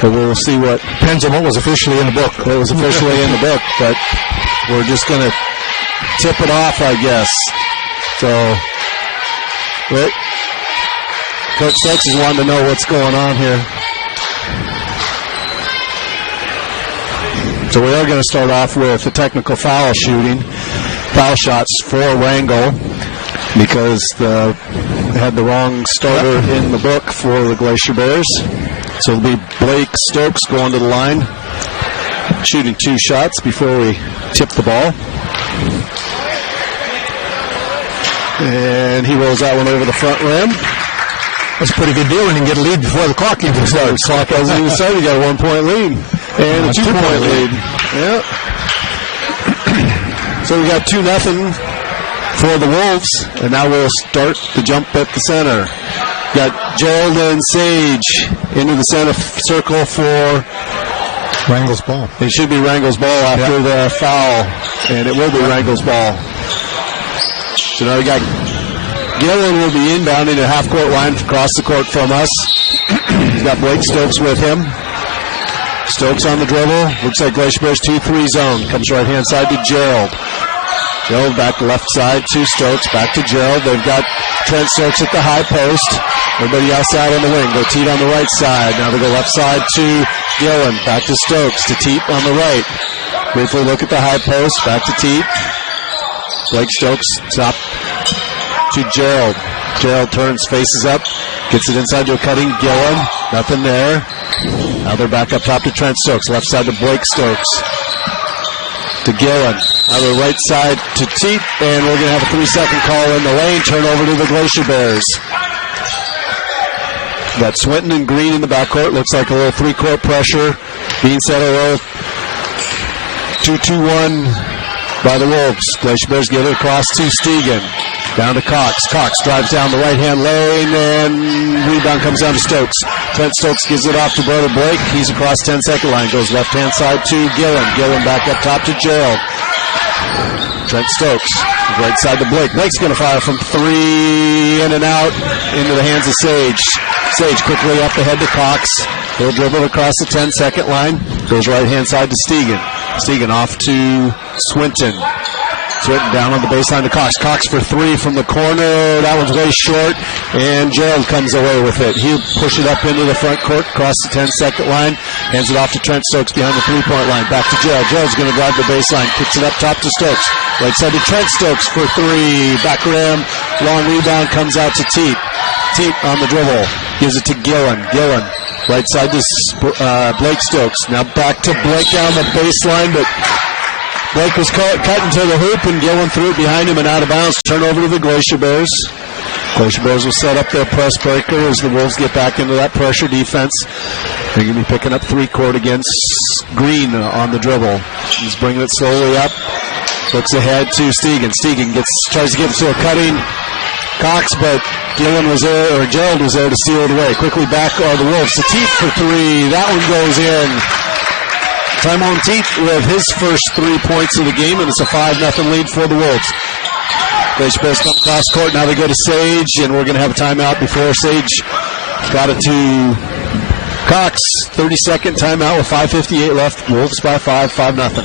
But we'll see what depends on what was officially in the book. What was officially in the book, but we're just going to tip it off, I guess. So, Coach Stokes is wanting to know what's going on here. So we are going to start off with the technical foul shots for Wrangell, because they had the wrong starter in the book for the Glacier Bears. So it'll be Blake Stokes going to the line, shooting 2 shots before we tip the ball. And he rolls that one over the front rim. That's a pretty good deal when you can get a lead before the clock even starts. The clock hasn't even started. You got a 1-point lead. And a 2-point lead. Yep. So we got 2-0 for the Wolves. And now we'll start the jump at the center. Got Gerald and Sage into the center circle for Wrangell's ball. It should be Wrangell's ball after the foul, and it will be Wrangell's ball. So now we got Gillen will be inbounding a half-court line across the court from us. He's got Blake Stokes with him. Stokes on the dribble. Looks like Glacier Bears 2-3 zone. Comes right-hand side to Gerald. Gerald back to left side to Stokes. Back to Gerald. They've got Trent Stokes at the high post. Everybody outside on the wing. Go Teat on the right side. Now they go left side to Gillen. Back to Stokes. To Teat on the right. Briefly look at the high post. Back to Teat. Blake Stokes top to Gerald. Gerald turns, faces up. Gets it inside to a cutting Gillen. Nothing there. Now they're back up top to Trent Stokes. Left side to Blake Stokes. To Gillen. Now the right side to Teat. And we're going to have a 3-second call in the lane. Turnover to the Glacier Bears. Got Swinton and Green in the backcourt. Looks like a little 3-court pressure being set a little 2-2-1 by the Wolves. Glacier Bears get it across to Stegan. Down to Cox. Cox drives down the right-hand lane, and rebound comes down to Stokes. Trent Stokes gives it off to brother Blake. He's across 10-second line. Goes left-hand side to Gillen. Gillen back up top to Gerald. Trent Stokes. Right side to Blake. Blake's going to fire from 3, in and out, into the hands of Sage. Sage quickly up ahead to Cox. He'll dribble across the 10-second line. Goes right-hand side to Stegan. Stegan off to Swinton. Swinton down on the baseline to Cox. Cox for 3 from the corner. That one's way short, and Gerald comes away with it. He'll push it up into the front court, across the 10-second line. Hands it off to Trent Stokes behind the 3-point line. Back to Gerald. Gerald's going to drive the baseline. Kicks it up top to Stokes. Right side to Trent Stokes for 3. Back rim. Long rebound comes out to Teat. Teat on the dribble. Gives it to Gillen. Gillen. Right side to Blake Stokes. Now back to Blake down the baseline, but Blake was cutting to the hoop, and Gillen threw it behind him and out of bounds. Turnover to the Glacier Bears. Glacier Bears will set up their press breaker as the Wolves get back into that pressure defense. They're going to be picking up 3-court against Green on the dribble. He's bringing it slowly up. Looks ahead to Stegan. Stegan tries to get it to a cutting Cox, but Gillen was there, or Gerald was there to steal it away. Quickly back are the Wolves. To Teat for 3. That one goes in. Tymon Teat with his first 3 points of the game, and it's a 5-0 lead for the Wolves. Glacier Bears come across court. Now they go to Sage, and we're going to have a timeout before Sage got it to Cox. 30-second timeout with 5:58 left. Wolves by 5, 5-0.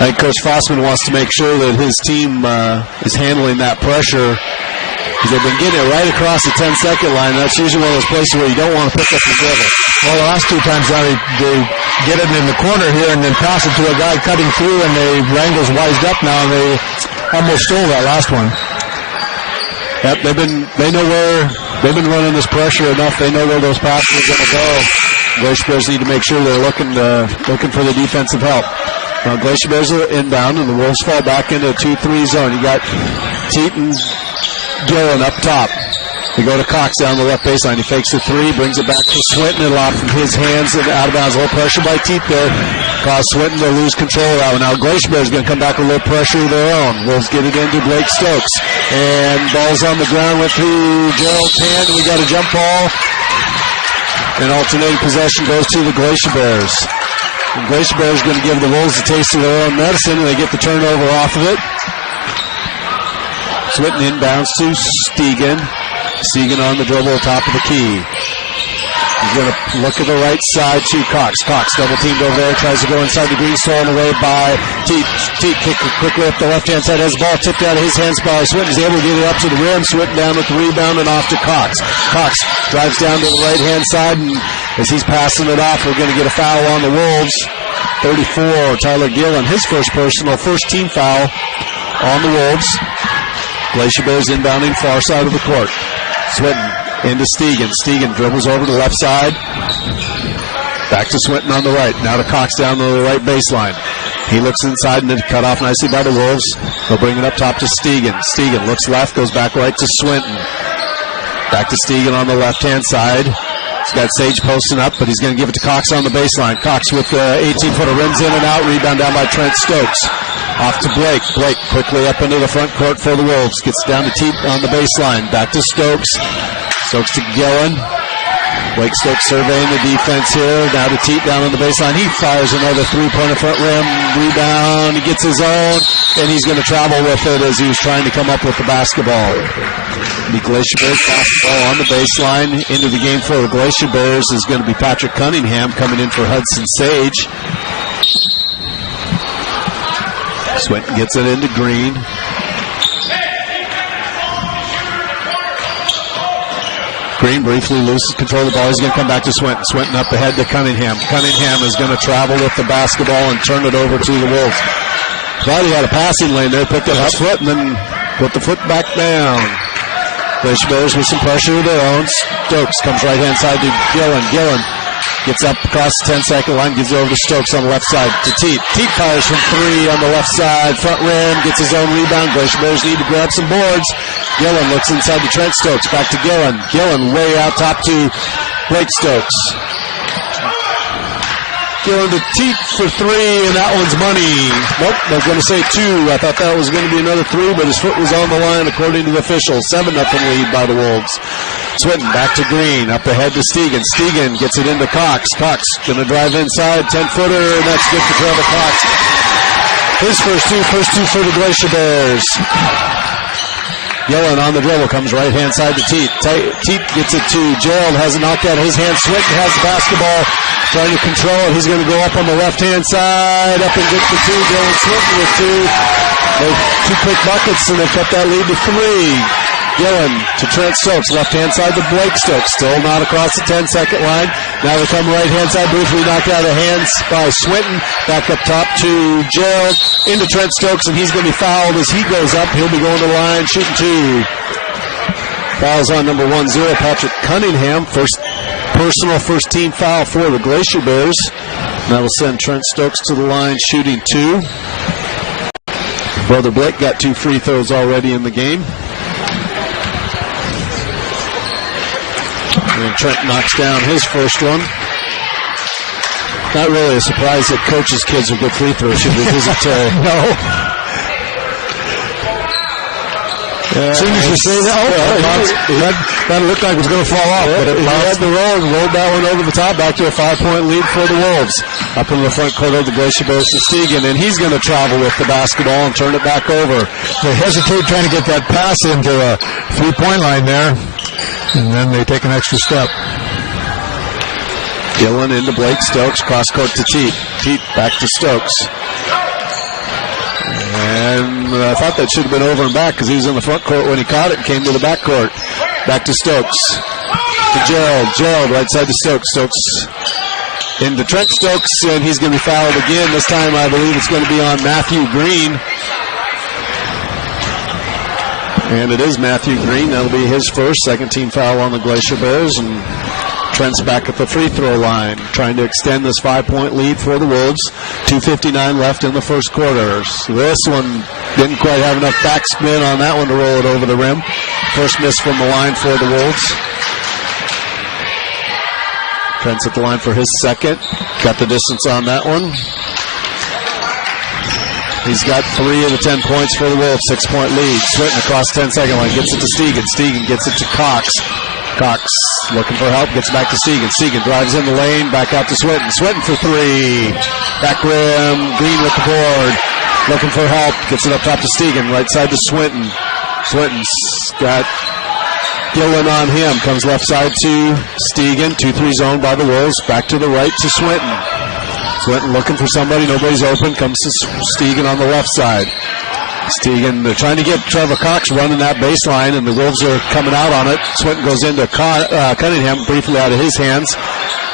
I think Coach Fossman wants to make sure that his team is handling that pressure, because they've been getting it right across the 10-second line. That's usually one of those places where you don't want to pick up the dribble. Well, the last 2 times now they get it in the corner here and then pass it to a guy cutting through, and Wrangell's wised up now, and they almost stole that last one. Yep, they know where they've been running this pressure enough. They know where those passes are going to go. Glacier Bears need to make sure they're looking for the defensive help. Now Glacier Bears are inbound, and the Wolves fall back into a 2-3 zone. You got Teat and Gillen up top. They go to Cox down the left baseline. He fakes the 3, brings it back to Swinton, and off of his hands and out of bounds. A little pressure by Teat there. Cause Swinton to lose control of that one. Now Glacier Bears going to come back with a little pressure of their own. Wolves get it into Blake Stokes. And ball's on the ground with Gerald's hand. We got a jump ball. And alternating possession goes to the Glacier Bears. And Glacier Bears going to give the Wolves a taste of their own medicine, and they get the turnover off of it. Swinton inbounds to Stegan. Stegan on the dribble, top of the key. He's going to look at the right side to Cox. Cox double teamed over there, tries to go inside the green, stolen away by Teat. Teat kick quickly up the left-hand side, has the ball tipped out of his hands by Swinton. He's able to get it up to the rim. Swinton down with the rebound and off to Cox. Cox drives down to the right-hand side, and as he's passing it off, we're going to get a foul on the Wolves. 34, Tyler Gillen, his first personal, first team foul on the Wolves. Glacier Bears inbounding far side of the court. Swinton into Stegan. Stegan dribbles over to the left side. Back to Swinton on the right. Now to Cox down to the right baseline. He looks inside and then cut off nicely by the Wolves. They'll bring it up top to Stegan. Stegan looks left, goes back right to Swinton. Back to Stegan on the left-hand side. He's got Sage posting up, but he's going to give it to Cox on the baseline. Cox with 18-footer, rims in and out. Rebound down by Trent Stokes. Off to Blake. Blake quickly up into the front court for the Wolves. Gets down to Teat on the baseline. Back to Stokes. Stokes to Gillen. Blake Stokes surveying the defense here. Now to Teat down on the baseline. He fires another three-pointer front rim. Rebound. He gets his own, and he's going to travel with it as he was trying to come up with the basketball. The Glacier Bears basketball on the baseline. Into the game for the Glacier Bears is going to be Patrick Cunningham coming in for Hudson Sage. Swinton gets it into Green. Green briefly loses control of the ball. He's going to come back to Swinton. Swinton up ahead to Cunningham. Cunningham is going to travel with the basketball and turn it over to the Wolves. Thought he had a passing lane there. Picked up his foot and then put the foot back down. Glacier Bears with some pressure of their own. Stokes comes right-hand side to Gillen. Gillen gets up across the 10-second line, gives it over to Stokes on the left side to Teat. Teat fires from three on the left side, front rim, gets his own rebound. Glacier Bears need to grab some boards. Gillen looks inside to Trent Stokes, back to Gillen. Gillen way out top to Blake Stokes. Gillen to Teat for three, and that one's money. Nope, they're going to say two. I thought that was going to be another three, but his foot was on the line according to the officials. 7-0 lead by the Wolves. Swinton back to Green, up ahead to Stegan. Stegan gets it into Cox. Cox going to drive inside, 10-footer, and that's good for Trevor Cox. His first two for the Glacier Bears. Gillen on the dribble, comes right-hand side to Teat. Teat gets it to Gerald, has it knocked out of his hand. Swinton has the basketball, trying to control it. He's going to go up on the left-hand side, up and get the two. Dylan Swinton with two. Two quick buckets, and they cut that lead to three. Gillen to Trent Stokes, left-hand side to Blake Stokes, still not across the 10-second line. Now they come right-hand side, briefly knocked out of hands by Swinton. Back up top to Gerald, into Trent Stokes, and he's going to be fouled as he goes up. He'll be going to the line, shooting two. Fouls on number 10, Patrick Cunningham. First team foul for the Glacier Bears. And that will send Trent Stokes to the line, shooting two. Brother Blake got 2 free throws already in the game. And Trent knocks down his first one. Not really a surprise that coaches' kids are good free throw shooters, is it, Terry? No. As soon as you say that, that looked like it was going to fall off. Yeah, but it had the roll and rolled that one over the top, back to a 5-point lead for the Wolves. Up in the front court of the Glacier Bears to Stegan, and he's going to travel with the basketball and turn it back over. They hesitate trying to get that pass into the three-point line there, and then they take an extra step. Gillen into Blake Stokes, cross court to Teat. Teat back to Stokes. And I thought that should have been over and back because he was in the front court when he caught it and came to the back court. Back to Stokes. To Gerald. Gerald right side to Stokes. Stokes into Trent Stokes, and he's going to be fouled again. This time I believe it's going to be on Matthew Green. And it is Matthew Green. That'll be his second team foul on the Glacier Bears. And Trent's back at the free throw line, trying to extend this 5-point lead for the Wolves. 2:59 left in the first quarter. So this one didn't quite have enough backspin on that one to roll it over the rim. First miss from the line for the Wolves. Trent's at the line for his second. Got the distance on that one. He's got 3 of the 10 points for the Wolves. 6-point lead. Swinton across the 10-second line. Gets it to Stegan. Stegan gets it to Cox. Cox looking for help. Gets back to Stegan. Stegan drives in the lane. Back out to Swinton. Swinton for 3. Back rim. Green with the board. Looking for help. Gets it up top to Stegan. Right side to Swinton. Swinton's got Gillen on him. Comes left side to Stegan. 2-3 zone by the Wolves. Back to the right to Swinton. Swinton looking for somebody. Nobody's open. Comes to Stegan on the left side. Stegan, they're trying to get Trevor Cox running that baseline, and the Wolves are coming out on it. Swinton goes into Cunningham, briefly out of his hands.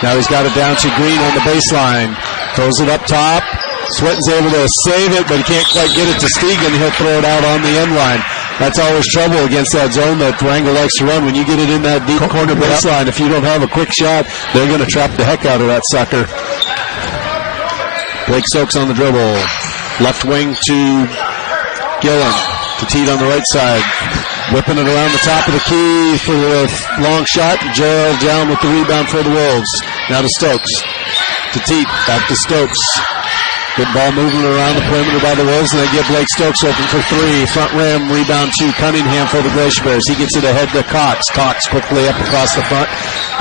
Now he's got it down to Green on the baseline. Throws it up top. Swinton's able to save it, but he can't quite get it to Stegan. He'll throw it out on the end line. That's always trouble against that zone that Wrangell likes to run. When you get it in that deep corner baseline, if you don't have a quick shot, they're going to trap the heck out of that sucker. Blake Stokes on the dribble. Left wing to Gillen. To Teed on the right side. Whipping it around the top of the key for the long shot. Gerald down with the rebound for the Wolves. Now to Stokes. To Teed. Back to Stokes. Good ball moving around the perimeter by the Wolves, and they get Blake Stokes open for three. Front rim rebound to Cunningham for the Glacier Bears. He gets it ahead to Cox. Cox quickly up across the front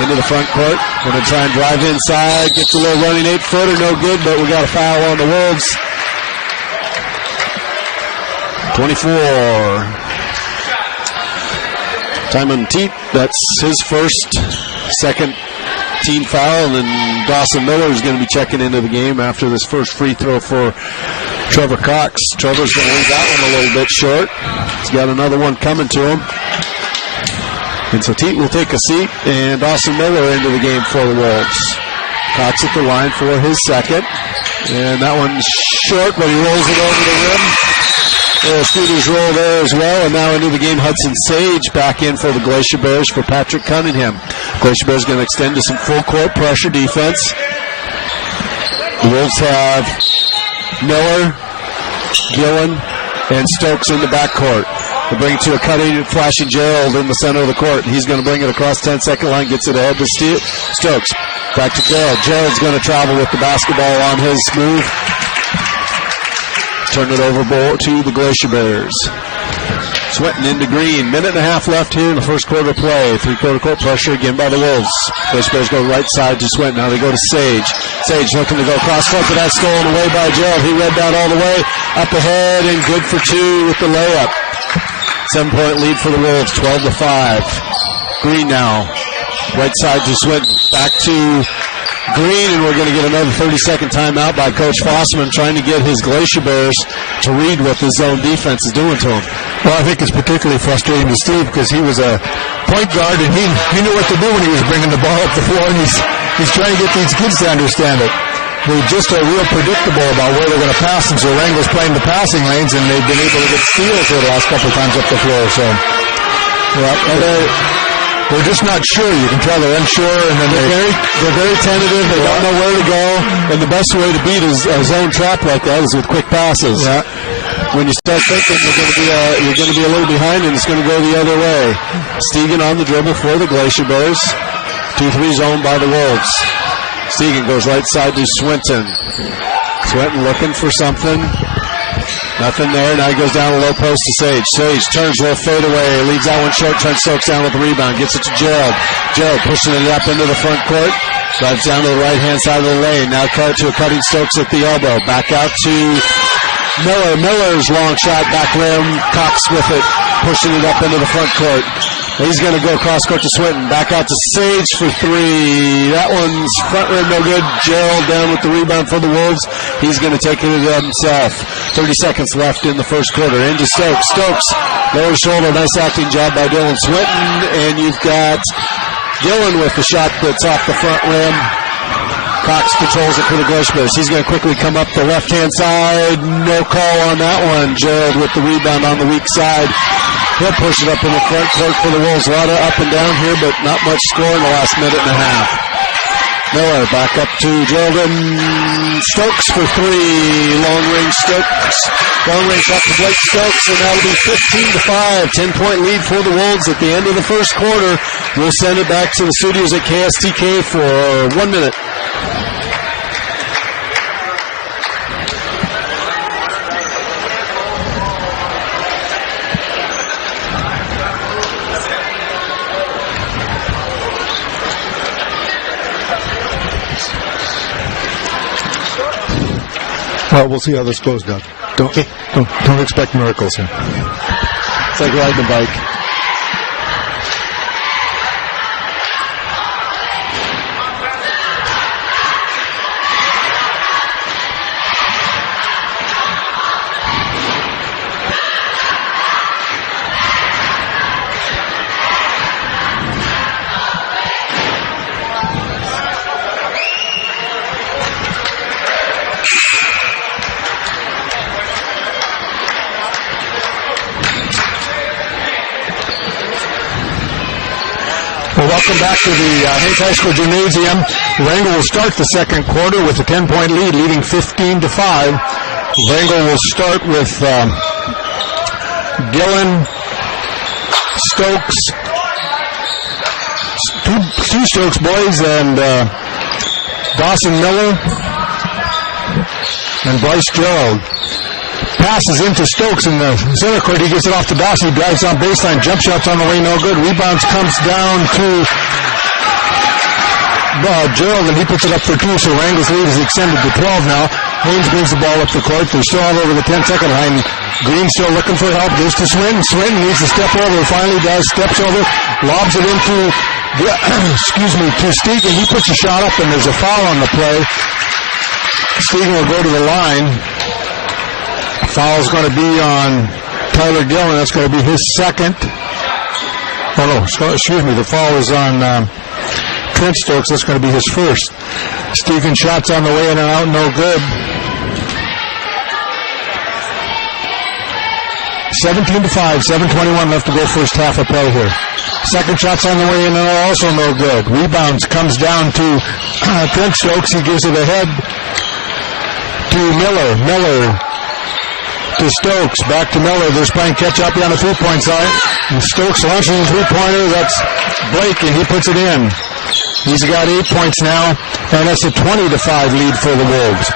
into the front court. Going to try and drive inside. Gets a little running 8-footer, no good, but we got a foul on the Wolves. 24. Timon Teet, that's his second team foul, and then Dawson Miller is going to be checking into the game after this first free throw for Trevor Cox. Trevor's going to leave that one a little bit short. He's got another one coming to him. And so Teet will take a seat, and Dawson Miller into the game for the Wolves. Cox at the line for his second. And that one's short, but he rolls it over the rim. Scooters roll there as well, and now into the game Hudson Sage back in for the Glacier Bears for Patrick Cunningham. Glacier Bears going to extend to some full court pressure defense. The Wolves have Miller, Gillen, and Stokes in the backcourt. They bring it to a cutting and flashing Gerald in the center of the court. He's going to bring it across 10-second line, gets it ahead to Stokes. Back to Gerald. Gerald's going to travel with the basketball on his move. Turn it over to the Glacier Bears. Swinton into Green. Minute and a half left here in the first quarter play. Three-quarter court pressure again by the Wolves. Glacier Bears go right side to Swinton. Now they go to Sage. Sage looking to go cross court, but that's stolen away by Gerald. He read down all the way. Up ahead and good for two with the layup. 7-point lead for the Wolves. 12-5. Green now. Right side to Swinton. Back to Green, and we're going to get another 30-second timeout by Coach Fossman trying to get his Glacier Bears to read what the zone defense is doing to him. Well, I think it's particularly frustrating to Steve because he was a point guard, and he knew what to do when he was bringing the ball up the floor, and he's trying to get these kids to understand it. They just are real predictable about where they're going to pass, and so Wrangell's playing the passing lanes, and they've been able to get steals here the last couple of times up the floor. So, they're just not sure. You can tell they're unsure, and then they're very tentative. They don't know where to go, and the best way to beat a zone trap like that is with quick passes. Yeah. When you start thinking you're going to be a little behind, and it's going to go the other way. Stegan on the dribble for the Glacier Bears. 2-3 zone by the Wolves. Stegan goes right side to Swinton. Swinton looking for something. Nothing there. Now he goes down a low post to Sage. Sage turns, little fade away. Leaves that one short. Trent Stokes down with the rebound. Gets it to Gerald. Gerald pushing it up into the front court. Drives down to the right-hand side of the lane. Now cut to a cutting Stokes at the elbow. Back out to Miller. Miller's long shot. Back rim. Cox with it. Pushing it up into the front court. He's going to go cross court to Swinton. Back out to Sage for three. That one's front rim no good. Gerald down with the rebound for the Wolves. He's going to take it himself. 30 seconds left in the first quarter. Into Stokes. Stokes, lower shoulder. Nice acting job by Dylan Swinton. And you've got Gillen with the shot that's off the front rim. Cox controls it for the Glacier Bears. He's going to quickly come up the left-hand side. No call on that one. Gerald with the rebound on the weak side. He'll push it up in the front court for the Wolves. A lot of up and down here, but not much score in the last minute and a half. Miller back up to Gerald. Stokes for three. Long range Stokes. Long range shot to Blake Stokes, and that'll be 15-5. 10-point lead for the Wolves at the end of the first quarter. We'll send it back to the studios at KSTK for 1 minute. Well, we'll see how this goes, Doug. Don't expect miracles here. It's like riding a bike. Welcome back to the Haines High School Gymnasium. Wrangell will start the second quarter with a 10-point lead, leading 15-5. Wrangell will start with Gillen, Stokes, two Stokes boys, and Dawson Miller and Bryce Gerald. Passes into Stokes in the center court. He gets it off to Dawson. He drives on baseline. Jump shots on the way, no good. Rebounds comes down to Gerald, and he puts it up for two. So Wrangell's lead is extended to 12 now. Haines brings the ball up the court. They're still all over the 10-second line. Green still looking for help. Goes to Swinton. Swinton needs to step over. Finally does. Steps over. Lobs it into to Stegan. He puts a shot up, and there's a foul on the play. Stegan will go to the line. Foul's going to be on Tyler Gillen. That's going to be his second. Oh, no, excuse me. The foul is on Trent Stokes. That's going to be his first. Stegan shots on the way in and out. No good. 17-5. 7:21 left to go first half of play here. Second shot's on the way in and out. Also no good. Rebounds comes down to Trent Stokes. He gives it ahead to Miller. Miller to Stokes, back to Miller. They're playing catch-up on the three-point side. And Stokes launches a three-pointer. That's Blake, and he puts it in. He's got 8 points now, and that's a 20-5 lead for the Wolves.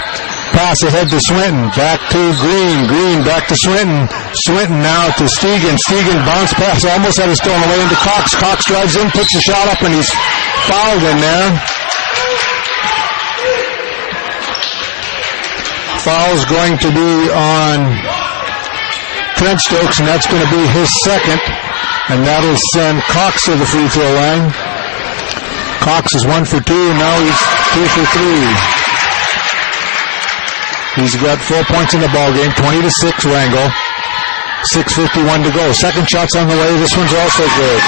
Pass ahead to Swinton, back to Green. Green back to Swinton. Swinton now to Stegan. Stegan bounce pass, almost had it stolen away into Cox. Cox drives in, puts the shot up, and he's fouled in there. Foul's going to be on Trent Stokes, and that's going to be his second, and that'll send Cox to the free throw line. Cox is 1 for 2, and now he's 2 for 3. He's got 4 points in the ball game, 20-6 Wrangell. 6:51 to go. Second shot's on the way. This one's also good.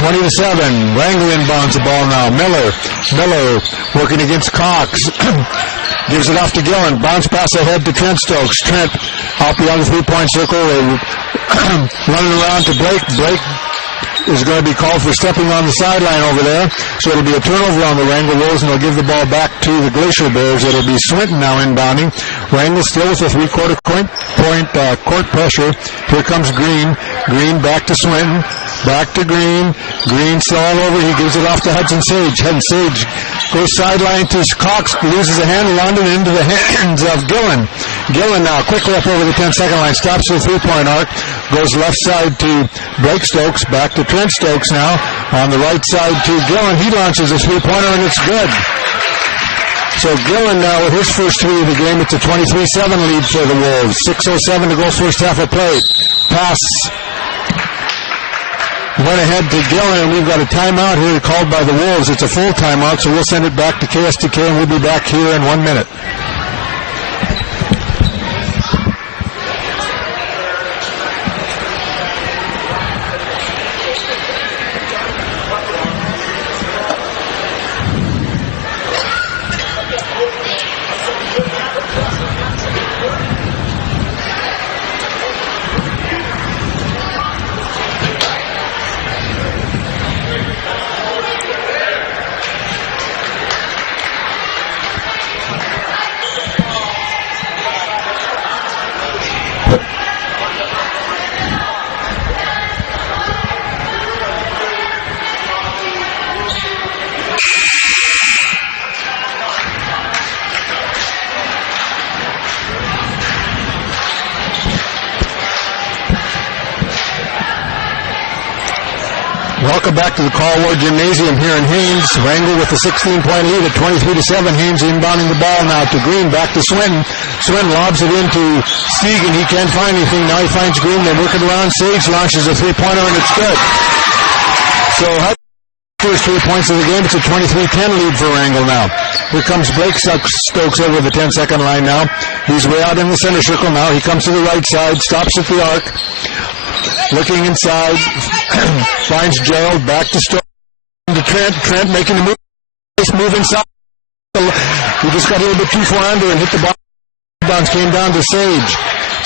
20-7. Wrangell inbounds the ball now. Miller working against Cox. Gives it off to Gillen. Bounce pass ahead to Trent Stokes. Trent out beyond the three-point circle. Running around to Blake. Blake is going to be called for stepping on the sideline over there. So it'll be a turnover on the Wrangell Wolves, and they'll give the ball back to the Glacier Bears. It'll be Swinton now inbounding. Wrangell still with a three-quarter point court pressure. Here comes Green. Green back to Swinton. Back to Green. Green still all over. He gives it off to Hudson Sage. Hudson Sage goes sideline to Cox. Loses a handle on it into the hands of Gillen. Gillen now quickly up over the 10-second line. Stops the three-point arc. Goes left side to Blake Stokes. Back to Trent Stokes now. On the right side to Gillen. He launches a three-pointer, and it's good. So Gillen now with his first three of the game. It's a 23-7 lead for the Wolves. 6:07 to go first half of play. Pass went ahead to Gillen, and we've got a timeout here called by the Wolves. It's a full timeout, so we'll send it back to KSTK, and we'll be back here in 1 minute. Welcome back to the Caldwell Gymnasium here in Haines. Wrangell with a 16-point lead at 23-7. Haines inbounding the ball now to Green. Back to Swinton. Swinton lobs it into Stegan. He can't find anything. Now he finds Green. They're working around. Sage launches a three-pointer, and it's good. So first 3 points of the game. It's a 23-10 lead for Wrangell now. Here comes Blake Stokes over the 10-second line now. He's way out in the center circle now. He comes to the right side. Stops at the arc. Looking inside, finds Gerald, back to Stokes, to Trent. Trent making the move. This move inside. He just got a little bit too far under and hit the ball. Bounce came down to Sage.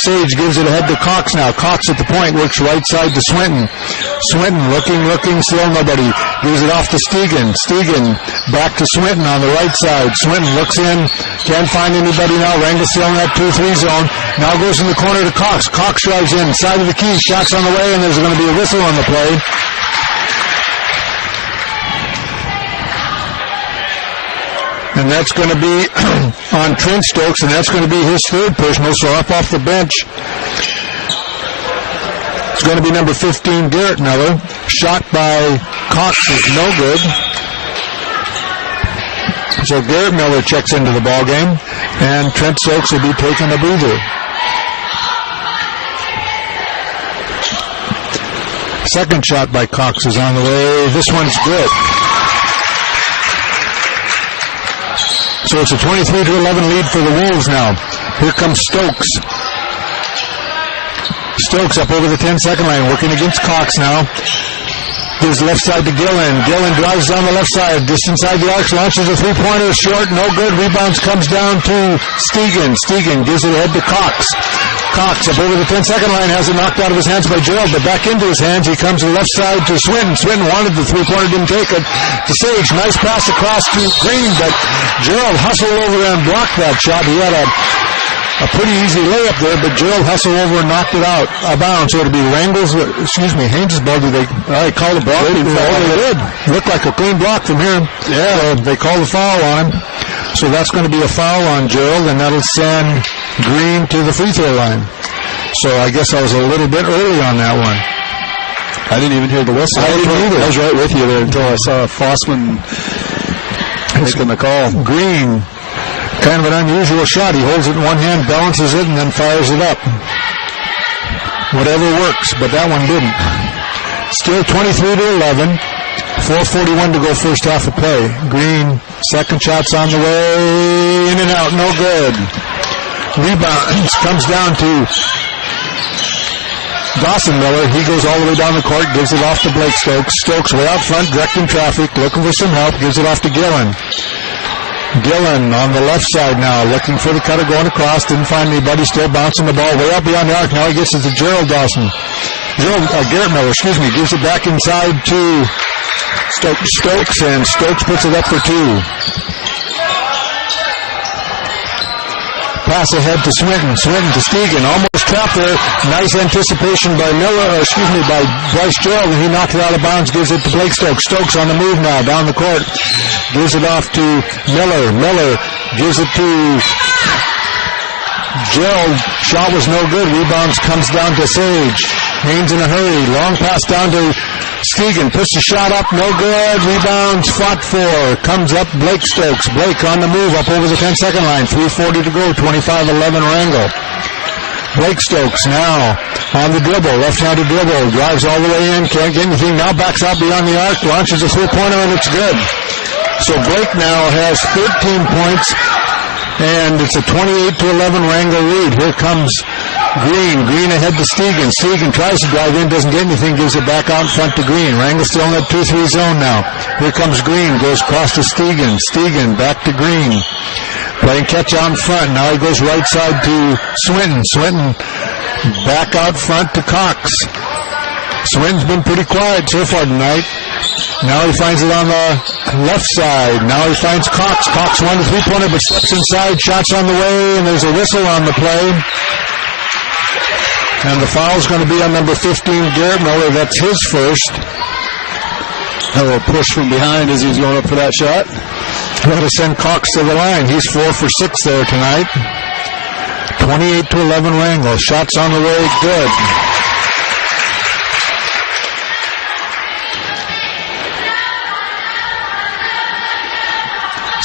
Sage gives it ahead to Cox now. Cox at the point, works right side to Swinton. Swinton looking, still nobody. Gives it off to Stegan. Stegan back to Swinton on the right side. Swinton looks in, can't find anybody now. Wrangell still in that 2-3 zone. Now goes in the corner to Cox. Cox drives in, side of the key, shots on the way, and there's going to be a whistle on the play. And that's going to be on Trent Stokes, and that's going to be his third personal, so up off the bench. It's going to be number 15, Garrett Miller. Shot by Cox is no good. So Garrett Miller checks into the ball game, and Trent Stokes will be taking a breather. Second shot by Cox is on the way. This one's good. So it's a 23-11 lead for the Wolves now. Here comes Stokes. Stokes up over the 10-second line, working against Cox now. Gives left side to Gillen. Gillen drives down the left side, just inside the arcs, launches a three-pointer, short, no good. Rebounds comes down to Stegan. Stegan gives it ahead to Cox. Cox up over the 10-second line, has it knocked out of his hands by Gerald, but back into his hands. He comes to the left side to Swinton. Swinton wanted the three-pointer, didn't take it. To Sage, nice pass across to Green, but Gerald hustled over and blocked that shot. He had a pretty easy layup there, but Gerald hustled over and knocked it out of bounds. So it'll be Haynes' ball. They called a block. They did. Looked like a clean block from here. Yeah, they called a foul on him. So that's going to be a foul on Gerald, and that'll send Green to the free throw line. So I guess I was a little bit early on that one. I didn't even hear the whistle. I didn't either. I was right with you there until I saw Fossman making the call. Green, kind of an unusual shot. He holds it in one hand, balances it, and then fires it up. Whatever works, but that one didn't. Still 23-11. 4:41 to go first half of play. Green, second shot's on the way, in and out, no good. Rebound comes down to Dawson Miller. He goes all the way down the court, gives it off to Blake Stokes. Stokes way out front, directing traffic, looking for some help, gives it off to Gillen. Gillen on the left side now, looking for the cutter going across, didn't find anybody, still bouncing the ball way out beyond the arc. Now he gets it to Gerald Dawson. Garrett Miller, gives it back inside to Stokes, and Stokes puts it up for two. Pass ahead to Swinton. Swinton to Stegan, almost trapped there. Nice anticipation by by Bryce Gerald, and he knocked it out of bounds, gives it to Blake Stokes. Stokes on the move now, down the court. Gives it off to Miller. Miller gives it to Gerald. Shot was no good. Rebounds comes down to Sage. Haines in a hurry. Long pass down to Stegan. Puts the shot up. No good. Rebounds fought for. Comes up Blake Stokes. Blake on the move up over the 10-second line. 3:40 to go. 25-11 Wrangell. Blake Stokes now on the dribble. Left-handed dribble. Drives all the way in. Can't get anything. Now backs out beyond the arc. Launches a three-pointer, and it's good. So Blake now has 13 points, and it's a 28-11 Wrangell lead. Here comes Green. Green ahead to Stegan. Stegan tries to drive in, doesn't get anything, gives it back out in front to Green. Wrangell still in that 2-3 zone now. Here comes Green, goes across to Stegan. Stegan back to Green. Playing catch out in front. Now he goes right side to Swinton. Swinton back out front to Cox. Swinton's been pretty quiet so far tonight. Now he finds it on the left side. Now he finds Cox. Cox won the three-pointer, but steps inside. Shots on the way, and there's a whistle on the play. And the foul's going to be on number 15, Garrett Miller. That's his first. A little push from behind as he's going up for that shot. Got to send Cox to the line. He's 4 for 6 there tonight. 28-11 Wrangell. Shots on the way, good.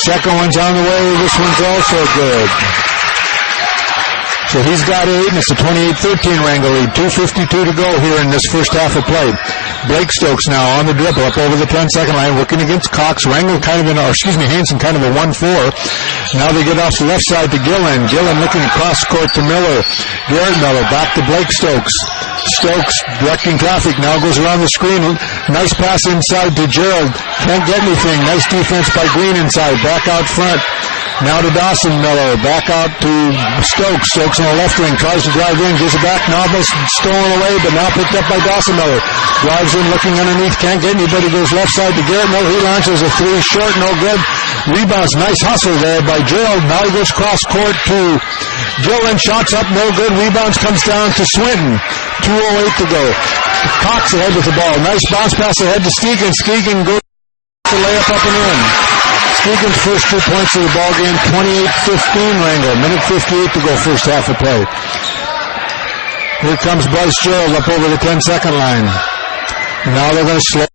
Second one's on the way. This one's also good. So he's got 8, and it's a 28-13 Wrangell lead. 2:52 to go here in this first half of play. Blake Stokes now on the dribble up over the 10-second line, working against Cox. Wrangell Haynes in kind of a 1-4. Now they get off the left side to Gillen. Gillen looking across court to Miller. Garrett Miller back to Blake Stokes. Stokes directing traffic, now goes around the screen. Nice pass inside to Gerald. Can't get anything. Nice defense by Green inside. Back out front. Now to Dawson Miller. Back out to Stokes. Stokes on the left wing. Tries to drive in. Gives it back. Now almost stolen away, but now picked up by Dawson Miller. Drives in, looking underneath. Can't get anybody. Goes left side to Garrett Miller. He launches a three. Short. No good. Rebounds. Nice hustle there by Gerald. Now he goes cross court to Gillen. Shots up. No good. Rebounds. Comes down to Swinton. 2:08 to go. Cox ahead with the ball. Nice bounce pass ahead to Stegan. Stegan goes to layup up and in. Stegan's first 2 points of the ball game. 28-15 Wrangell. Minute 58 to go, first half of play. Here comes Bryce Gerald up over the 10-second line. Now they're going to slow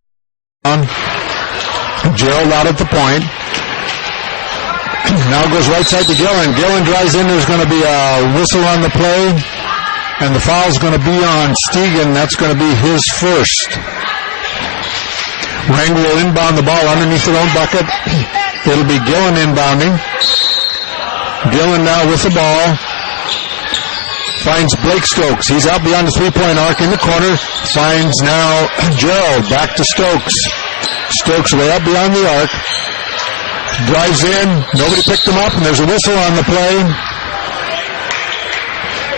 down. Gerald out at the point. Now goes right side to Gillen. Gillen drives in. There's going to be a whistle on the play. And the foul's going to be on Stegan. That's going to be his first. Wrangell will inbound the ball underneath their own bucket. It'll be Gillen inbounding. Gillen now with the ball. Finds Blake Stokes. He's out beyond the three-point arc in the corner. Finds now Gerald. Back to Stokes. Stokes way up beyond the arc. Drives in. Nobody picked him up, and there's a whistle on the play.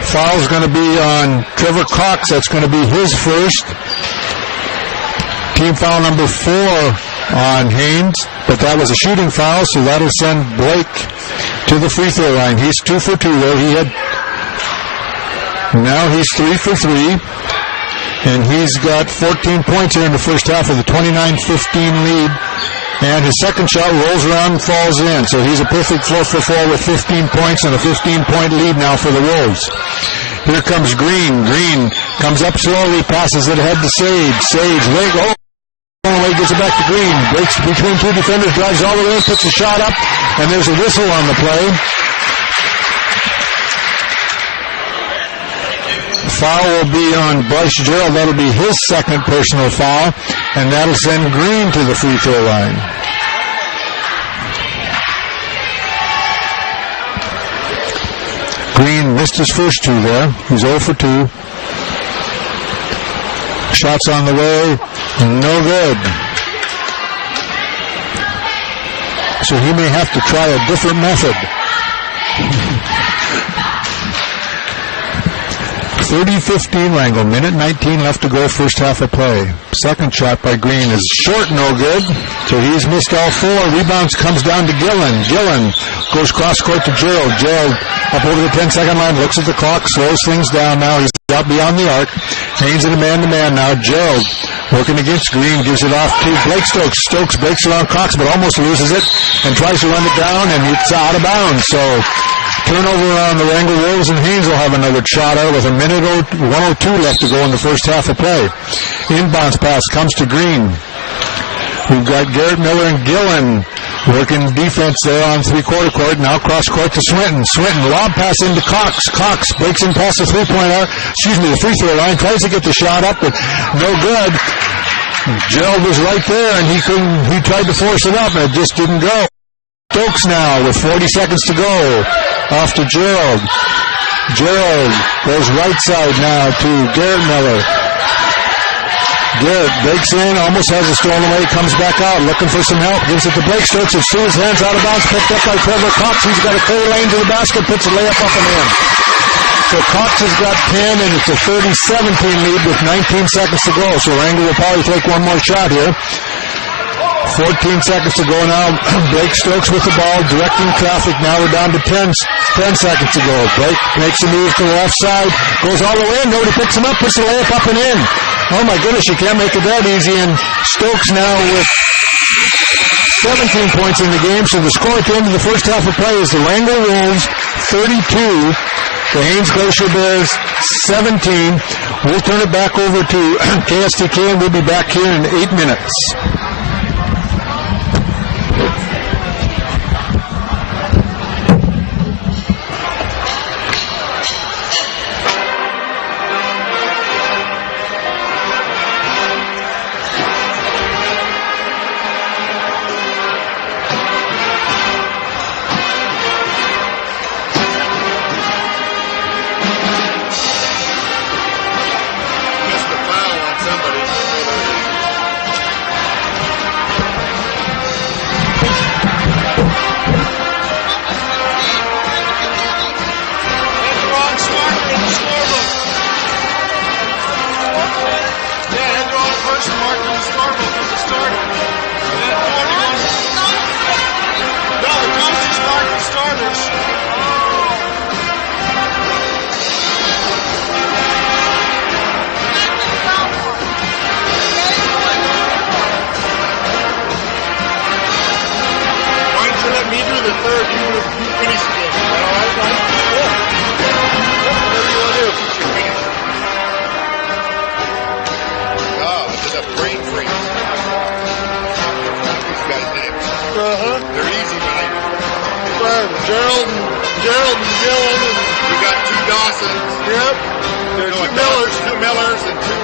Foul's going to be on Trevor Cox. That's going to be his first. Team foul number 4 on Haines, but that was a shooting foul, so that'll send Blake to the free throw line. He's 2 for 2 there. Now he's 3 for 3, and he's got 14 points here in the first half of the 29-15 lead. And his second shot rolls around and falls in, so he's a perfect 4 for 4 with 15 points and a 15-point lead now for the Wolves. Here comes Green. Green comes up slowly, passes it ahead to Sage. Sage, away, gives it back to Green. Breaks between two defenders, drives all the way in, puts a shot up, and there's a whistle on the play. Foul will be on Bryce Gerald. That'll be his second personal foul, and that'll send Green to the free throw line. Green missed his first 2 there. He's 0 for 2. Shots on the way, no good. So he may have to try a different method. 30-15 Wrangell. Minute 19 left to go, first half of play. Second shot by Green is short, no good. So he's missed all 4. Rebounds comes down to Gillen. Gillen goes cross court to Gerald. Gerald up over the 10-second line, looks at the clock, slows things down now. He's out beyond the arc. Haines in a man-to-man now. Gerald working against Green, gives it off to Blake Stokes. Stokes breaks it on Cox, but almost loses it and tries to run it down, and it's out of bounds. So turnover on the Wrangell Wolves, and Haines will have another shot out with a minute 102 left to go in the first half of play. Inbounds pass comes to Green. We've got Garrett Miller and Gillen working defense there on three-quarter court. Now cross-court to Swinton. Swinton, lob pass into Cox. Cox breaks in past the the free throw line. Tries to get the shot up, but no good. Gerald was right there, and he tried to force it up, and it just didn't go. Stokes now with 40 seconds to go. Off to Gerald. Gerald goes right side now to Garrett Miller. Garrett breaks in, almost has it stolen away, comes back out, looking for some help, gives it to Blake Stokes. It's through his hands, out of bounds, picked up by Trevor Cox. He's got a clear lane to the basket, puts a layup up and in. So Cox has got 10, and it's a 30-17 lead with 19 seconds to go. So Wrangell will probably take one more shot here. 14 seconds to go now. Blake Stokes with the ball, directing traffic. Now we're down to 10 seconds to go. Blake makes a move to the left side, goes all the way in. Nobody picks him up, puts the layup up and in. Oh my goodness, you can't make it that easy. And Stokes now with 17 points in the game. So the score at the end of the first half of play is the Wrangell Wolves 32, the Haines Glacier Bears 17. We'll turn it back over to KSTK, and we'll be back here in 8 minutes. let me do the third. You finish the game. All right, Mike? Yeah. Whatever you want to do. You finish. Oh, it's a brain freeze. These guys' names. They're easy, man. Gerald and Dylan. We got 2 Dawsons. Yep. There's 2 Millers and 2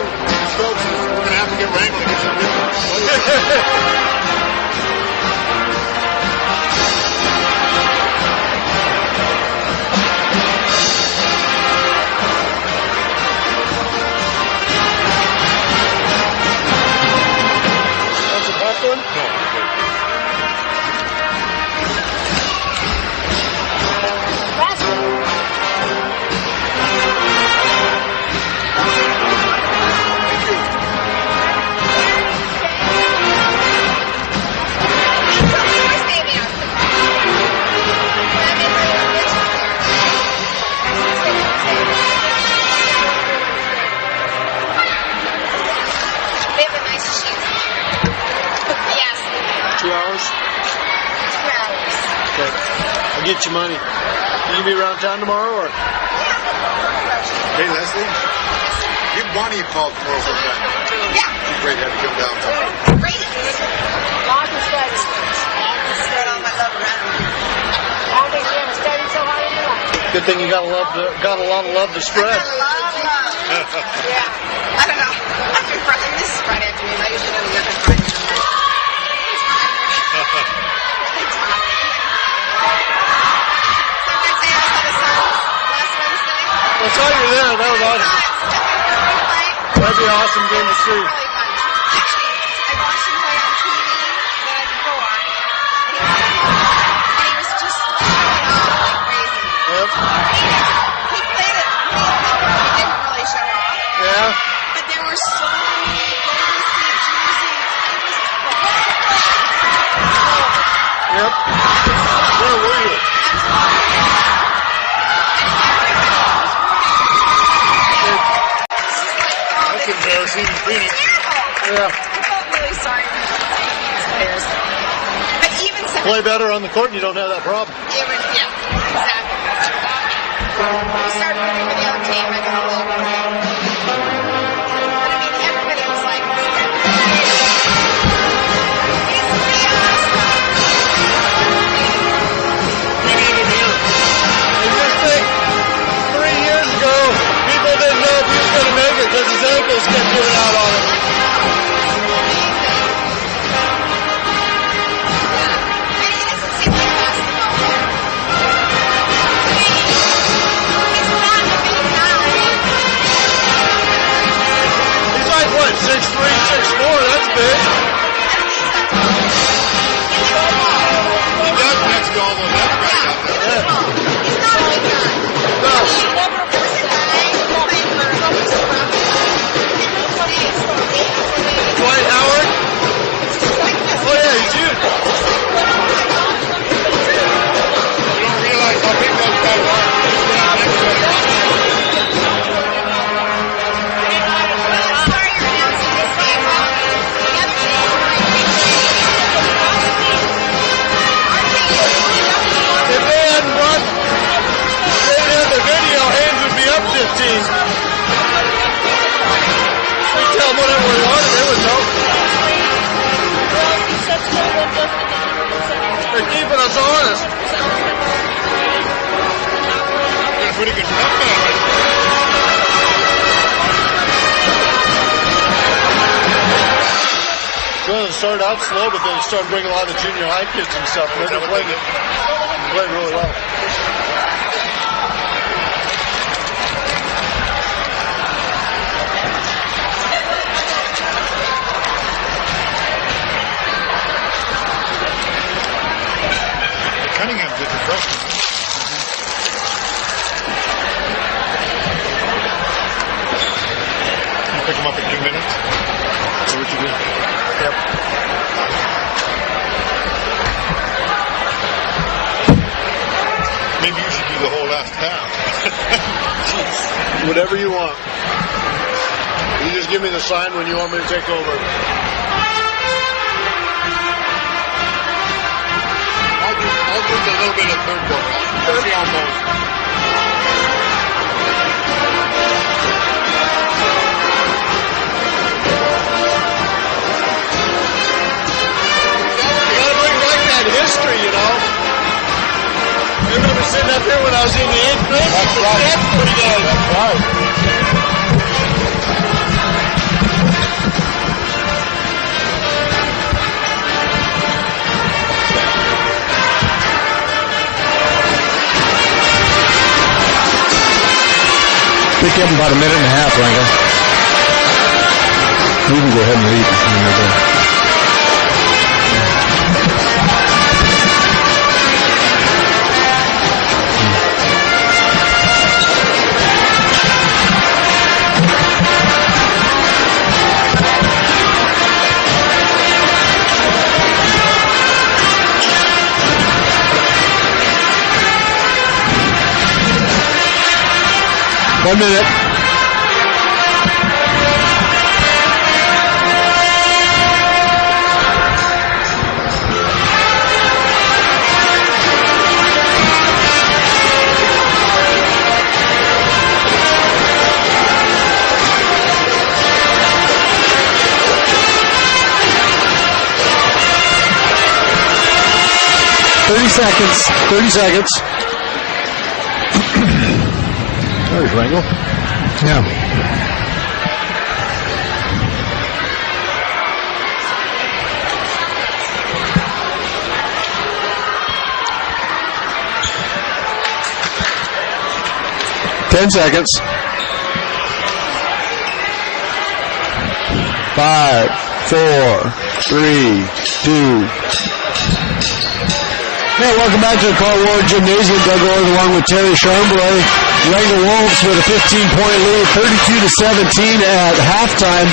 Stokes. We're going to have to get Wrangell to get some different. Get your money. You gonna be around town tomorrow, or? Hey, Leslie, give Bonnie a call tomorrow sometime. Yeah. She's great to have you come down. Great. Log and study skills. Spread all my love around. I don't think you ever studied so hard in your life. Good thing you got a lot of love to spread. I got a lot of love. Yeah. I don't know. After Friday, this is Friday afternoon. I usually go to work on Friday. I saw you there. That was awesome. That'd be an awesome game to see. Really fun. Actually, I watched him play on TV the night before. And he was just going off like crazy. Yep. He played it really well. He didn't really show off. Yeah. But there were so many Golden State jerseys. It was Yep. Where were you? That's embarrassing. Phoenix. Yeah. I felt really sorry for these players. But even some. Play better on the court and you don't have that problem. It was, yeah, exactly. We started rooting for the other team. I got a little bit. But I mean, everybody was like, it's because his ankles kept giving out on him. And he doesn't seem like a basketball player. He's not a big guy. He's like, what, 6'3", 6'4", that's big. He does next to all those other guys out there. Yeah. He's not a big guy. No. He never was a guy playing for Dwight Howard? Oh yeah, he's huge. You don't realize how big those guys are. If they hadn't had the video, Haines would be up 15. We tell them whatever we wanted, they would know. They're keeping us honest. Did a pretty good comeback. Well, it started out slow, but then it started bringing a lot of junior high kids and stuff. They've been playing really well. Cunningham's just a freshman. Can you pick him up in 2 minutes? Is that what you do? Yep. Maybe you should do the whole last half. Jeez. Whatever you want. You just give me the sign when you want me to take over. I'll little bit of third quarter. Let's see how it goes. You gotta bring back that history, you know. I remember sitting up here when I was in the 8th grade. That's right. Everybody does. That's right. Pick up about a minute and a half, Wrangell. You can go ahead and leave when you're done. 1 minute. Thirty seconds. There's Wrangell. Yeah. Ten seconds. 5, 4, 3, 2. Yeah, welcome back to the Carl Ward Gymnasium. Doug Ord along with Terry Charmbroy. Wrangell Wolves with a 15-point lead, 32-17 at halftime.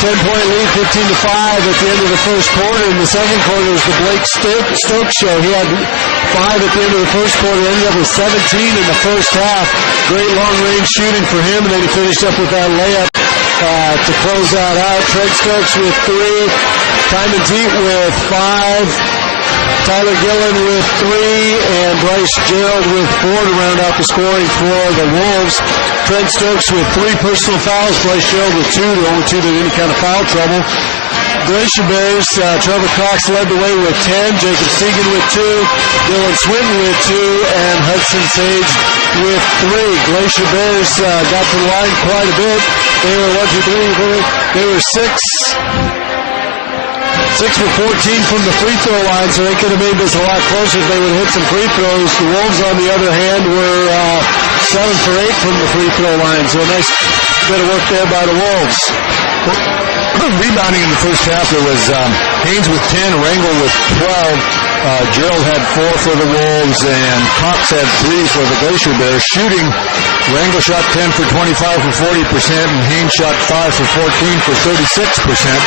10-point lead, 15-5 at the end of the first quarter. In the second quarter was the Blake Stokes show. He had 5 at the end of the first quarter, ended up with 17 in the first half. Great long-range shooting for him, and then he finished up with that layup to close that out. Trent Stokes with 3, Timon Teat with 5. Tyler Gillen with 3, and Bryce Gerald with 4 to round out the scoring for the Wolves. Trent Stokes with 3 personal fouls, Bryce Gerald with 2, the only 2 that had any kind of foul trouble. Glacier Bears, Trevor Cox led the way with 10, Jacob Segan with 2, Dylan Swinton with 2, and Hudson Sage with 3. Glacier Bears got to the line quite a bit. They were 1, 2, 3, they were 6 for 14 from the free throw line, so they could have made this a lot closer if they would have hit some free throws. The Wolves, on the other hand, were 7 for 8 from the free throw line, so a nice bit of work there by the Wolves. Rebounding in the first half, there was Haines with 10, Wrangell with 12. Gerald had 4 for the Wolves, and Cox had 3 for the Glacier Bears. Shooting, Wrangell shot 10 for 25 for 40%, and Haines shot 5 for 14 for 36%.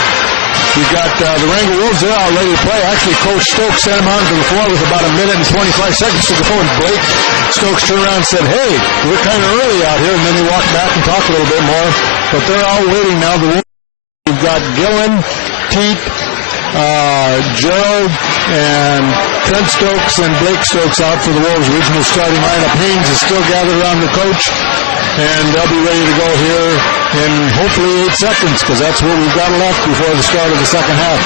We've got the Wrangell Wolves, they're all ready to play. Actually, Coach Stokes sent them onto the floor with about a minute and 25 seconds to go, and Blake Stokes turned around and said, hey, we're kind of early out here, and then he walked back and talked a little bit more. But they're all waiting now. We've got Gillen, Teat, Gerald, and Trent Stokes and Blake Stokes out for the Wolves' original starting lineup. Haines is still gathered around the coach, and they'll be ready to go here in hopefully 8 seconds, because that's what we've got left before the start of the second half.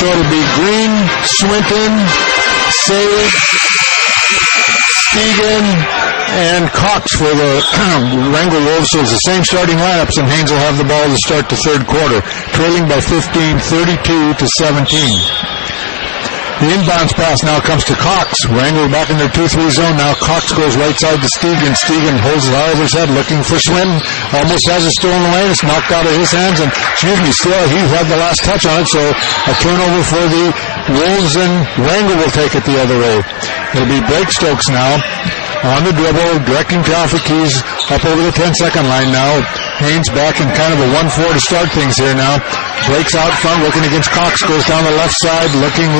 So it'll be Green, Swinton, Sage, Stegan, and Cox for the Wrangell Wolves. So it's the same starting lineups, and Haines will have the ball to start the third quarter, trailing by 15, 32-17. The inbounds pass now comes to Cox. Wrangell back in their 2-3 zone. Now Cox goes right side to Stegan. Stegan holds it high over his head, looking for Swinton. Almost has it still in the lane. It's knocked out of his hands, and still he had the last touch on it. So a turnover for the Wolves, and Wrangell will take it the other way. It'll be Blake Stokes now on the dribble, directing traffic. He's up over the 10-second line now. Haines back in kind of a 1-4 to start things here now. Breaks out front, looking against Cox, goes down the left side, looking.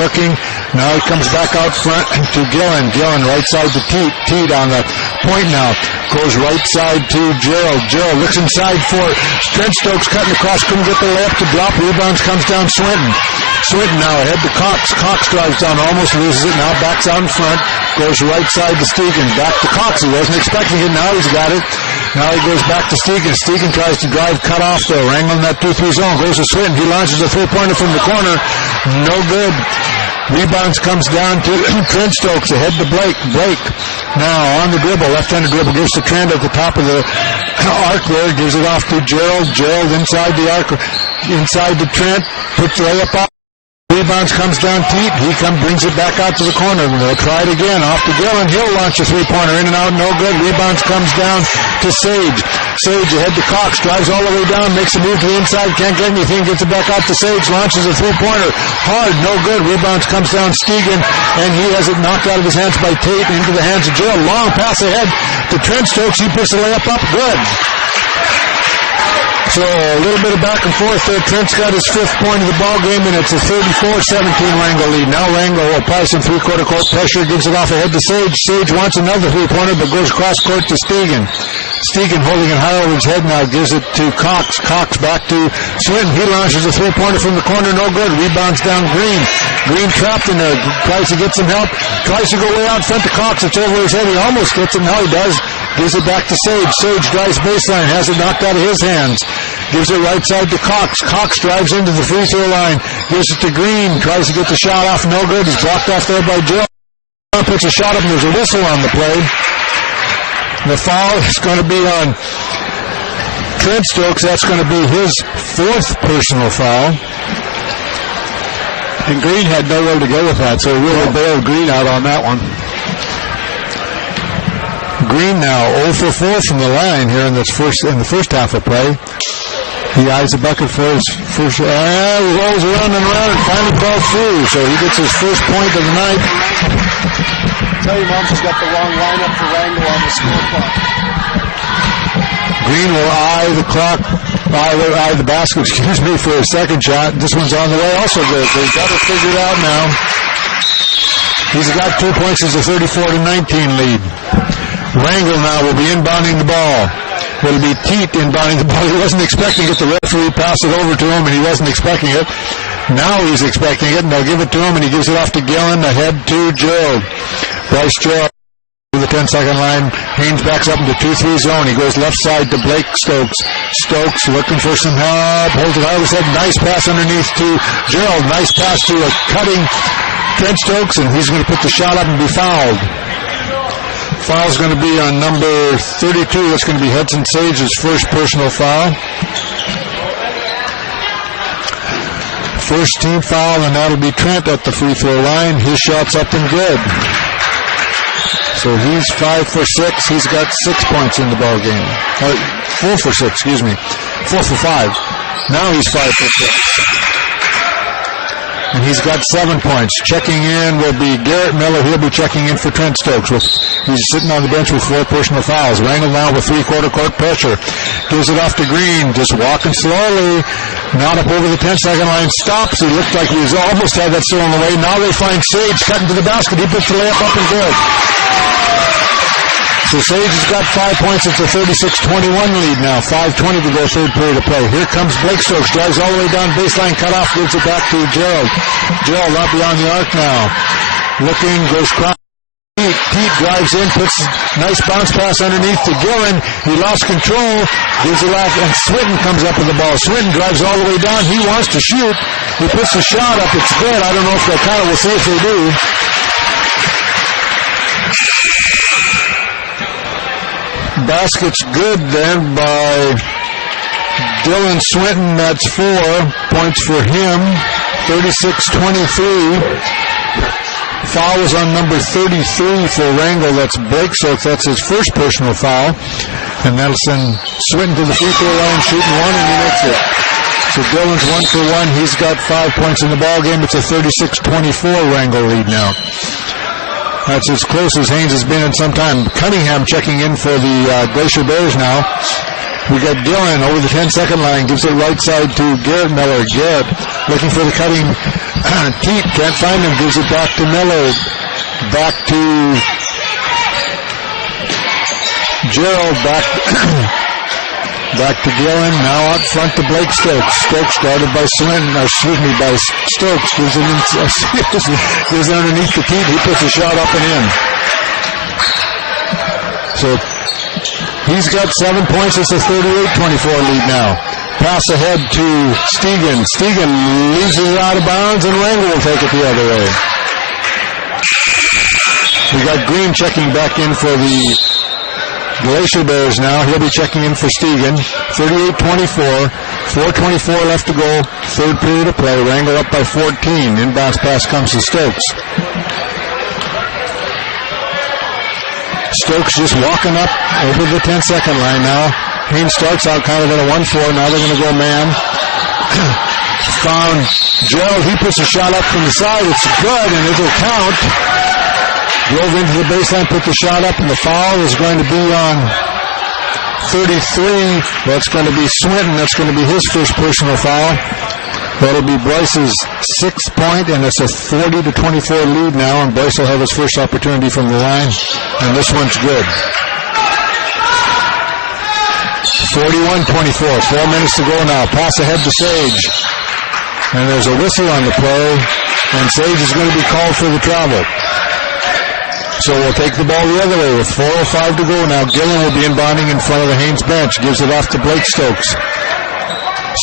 Now he comes back out front to Gillen. Gillen right side to Teat on the point now. Goes right side to Gerald. Gerald looks inside for Trent Stokes, cutting across, couldn't get the layup to drop. Rebounds, comes down Swinton. Swinton now ahead to Cox. Cox drives down, almost loses it. Now backs out in front. Goes right side to Stegan. Back to Cox. He wasn't expecting it. Now he's got it. Now he goes back to Stegan. Stegan tries to drive, cut off though. Wrangell in that 2-3 zone. Goes to Swinton. He launches a three-pointer from the corner. No good. Rebounds, comes down to Trent Stokes, ahead to Blake. Now on the dribble, left-handed dribble, gives to Trent at the top of the arc there, gives it off to Gerald. Gerald inside the arc, inside to Trent, puts the layup up. Rebounds, comes down Teat. He brings it back out to the corner. They'll try it again. Off to Gillen. He'll launch a three-pointer in and out. No good. Rebounds, comes down to Sage. Sage ahead to Cox. Drives all the way down. Makes a move to the inside. Can't get anything. Gets it back out to Sage. Launches a three-pointer. Hard. No good. Rebounds, comes down Stegan. And he has it knocked out of his hands by Tate into the hands of Gerald. Long pass ahead to Trent Stokes. He puts the layup up. Good. So a little bit of back and forth there. Trent's got his 5th point of the ball game, and it's a 34-17 Wrangell lead. Now Wrangell will apply some three-quarter court pressure, gives it off ahead to Sage. Sage wants another three-pointer, but goes cross court to Stegan. Stegan holding it high over his head now, gives it to Cox. Cox back to Swinton. He launches a three-pointer from the corner, no good. Rebounds down Green. Green trapped in there, tries to get some help, tries to go way out front to Cox. It's over his head. He almost gets it. Now he does. Gives it back to Sage. Sage drives baseline, has it knocked out of his hands. Gives it right side to Cox. Cox drives into the free throw line. Gives it to Green. Tries to get the shot off. No good. He's blocked off there by Joe. Puts a shot up and there's a whistle on the play. The foul is going to be on Trent Stokes. That's going to be his 4th personal foul. And Green had nowhere to go with that, so he really bailed Green out on that one. Green now 0 for 4 from the line here in the first half of play. He eyes the bucket for his first. He rolls around and finally falls through. So he gets his first point of the night. Tell your mom she's got the wrong lineup for Wrangell on the score clock. Green will eye the basket, for his second shot. This one's on the way also good. They've got it figured out now. He's got 2 points as a 34-19 lead. Wrangell now will be inbounding the ball. It'll be Teat inbounding the ball. He wasn't expecting it. The referee passed it over to him, and he wasn't expecting it. Now he's expecting it, and they'll give it to him, and he gives it off to Gillen, ahead to Gerald. Bryce Gerald to the 10-second line. Haines backs up into 2-3 zone. He goes left side to Blake Stokes. Stokes looking for some help. Holds it high with his head. Nice pass underneath to Gerald. Nice pass to a cutting Trent Stokes, and he's going to put the shot up and be fouled. Foul's going to be on number 32. That's going to be Hudson Sage's first personal foul. First team foul, and that'll be Trent at the free throw line. His shot's up and good. So he's 5 for 6. He's got 6 points in the ball game. 4 for 6, excuse me. 4 for 5. Now he's 5 for 6. And he's got 7 points. Checking in will be Garrett Miller. He'll be checking in for Trent Stokes. He's sitting on the bench with 4 personal fouls. Wrangell now with three-quarter court pressure. Gives it off to Green. Just walking slowly. Not up over the 10-second line. Stops. He looked like he almost had that still on the way. Now they find Sage cutting to the basket. He puts the layup up and good. So Sage has got 5 points. It's a 36-21 lead now. 5:20 to go, third period of play. Here comes Blake Stokes. Drives all the way down baseline. Cut off. Gives it back to Gerald. Gerald out beyond the arc now. Looking. Goes cross. Pete drives in. Puts nice bounce pass underneath to Gillen. He lost control. Gives it off. And Swinton comes up with the ball. Swinton drives all the way down. He wants to shoot. He puts the shot up. It's good. I don't know if they'll count it. We'll see if they do. Basket's good then by Dylan Swinton. That's 4 points for him. 36-23. Foul was on number 33 for Wrangell. That's Blake Stokes. That's his first personal foul. And that'll send Swinton to the free throw line, shooting 1, and he makes it. So Dylan's 1 for 1. He's got 5 points in the ball game. It's a 36-24 Wrangell lead now. That's as close as Haines has been in some time. Cunningham checking in for the Glacier Bears now. We got Dillon over the 10-second line, gives it right side to Garrett Miller. Garrett looking for the cutting Teat, can't find him, gives it back to Miller. Back to Gerald, back to Gillen, now out front to Blake Stokes. Stokes guarded by by Stokes, gives it underneath the Teat, he puts a shot up and in. So he's got 7 points, it's a 38-24 lead now. Pass ahead to Stegan. Stegan leaves it out of bounds, and Wrangell will take it the other way. We got Green checking back in for the Glacier Bears now. He'll be checking in for Stegan. 38-24. 4:24 left to go. Third period of play. Wrangell up by 14. Inbounds pass comes to Stokes. Stokes just walking up over the 10-second line now. Haines starts out kind of in a 1-4. Now they're going to go man. Found Gerald. He puts a shot up from the side. It's good, and it'll count. Drove into the baseline, put the shot up, and the foul is going to be on 33. That's going to be Swinton. That's going to be his first personal foul. That'll be Bryce's 6th point, and it's a 40-24 lead now, and Bryce will have his first opportunity from the line, and this one's good. 41-24, 4 minutes to go now. Pass ahead to Sage, and there's a whistle on the play, and Sage is going to be called for the travel. So we'll take the ball the other way with 4:05 to go now. Gillen will be inbounding in front of the Haines bench. Gives it off to Blake Stokes.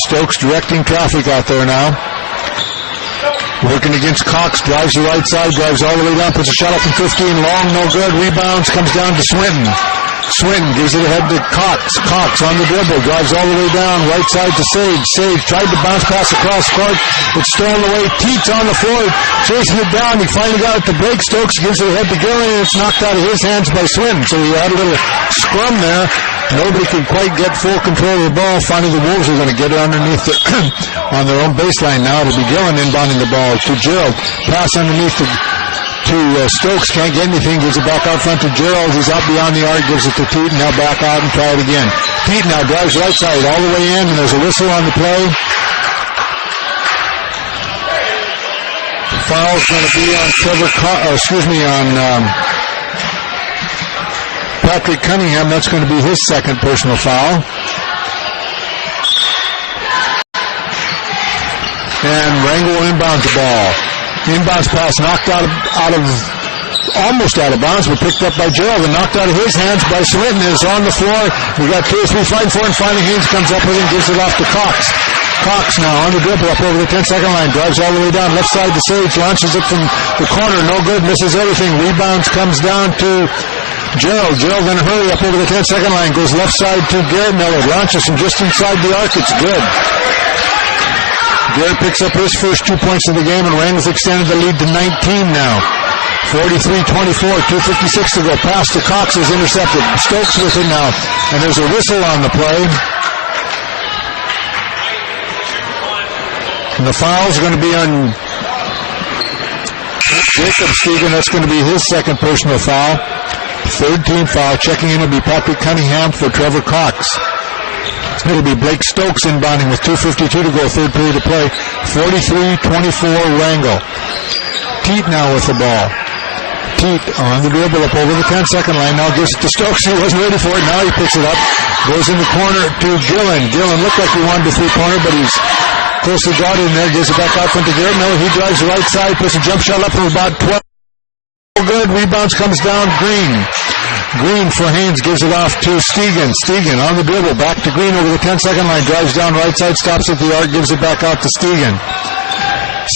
Stokes directing traffic out there now. Working against Cox. Drives the right side. Drives all the way down. Puts a shot up from 15. Long, no good. Rebounds. Comes down to Swinton. Swinton gives it ahead to Cox. Cox on the dribble. Drives all the way down. Right side to Sage. Sage tried to bounce pass across court. It's stolen away. Teats on the floor. Chasing it down. He finally got it to Blake Stokes. Gives it ahead to Gillen. And it's knocked out of his hands by Swinton. So we had a little scrum there. Nobody could quite get full control of the ball. Finally, the Wolves are going to get it underneath on their own baseline now. It'll be Gillen inbounding the ball to Gerald. Pass underneath to Stokes. Can't get anything. Gives it back out front to Gerald. He's out beyond the arc. Gives it to Teat. Now back out and try it again. Teat now drives right side all the way in, and there's a whistle on the play. The foul's going to be on Patrick Cunningham. That's going to be his second personal foul. And Wrangell inbounds the ball. Inbounds pass knocked almost out of bounds, but picked up by Gerald and knocked out of his hands by Swinton. It's on the floor. We got 2 or 3 fighting for it, and finally Haines comes up with it and gives it off to Cox. Cox now on the dribble up over the 10-second line. Drives all the way down. Left side to Sage. Launches it from the corner. No good. Misses everything. Rebounds comes down to Gerald. Gerald in a hurry up over the 10-second line. Goes left side to Garrett Miller. Launches from just inside the arc. It's good. Garrett picks up his first 2 points of the game, and Wrangell's extended the lead to 19 now. 43-24, 2:56 to go. Pass to Cox is intercepted. Stokes with it now, and there's a whistle on the play. And the foul's going to be on Jacob Stegan. That's going to be his second personal foul. Third team foul. Checking in will be Patrick Cunningham for Trevor Cox. It'll be Blake Stokes inbounding with 2:52 to go, third period of play. 43-24 Wrangell. Teat now with the ball. Teat on the dribble up over the 10-second line. Now gives it to Stokes. He wasn't ready for it. Now he picks it up. Goes in the corner to Gillen. Gillen looked like he wanted the three-pointer, but he's closely guarded in there. Gives it back out front to Garrett Miller. He drives the right side. Puts a jump shot up from about 12. Good. Rebounds comes down. Green for Haines. Gives it off to Stegan. Stegan on the dribble. Back to Green over the 10-second line. Drives down right side. Stops at the arc. Gives it back out to Stegan.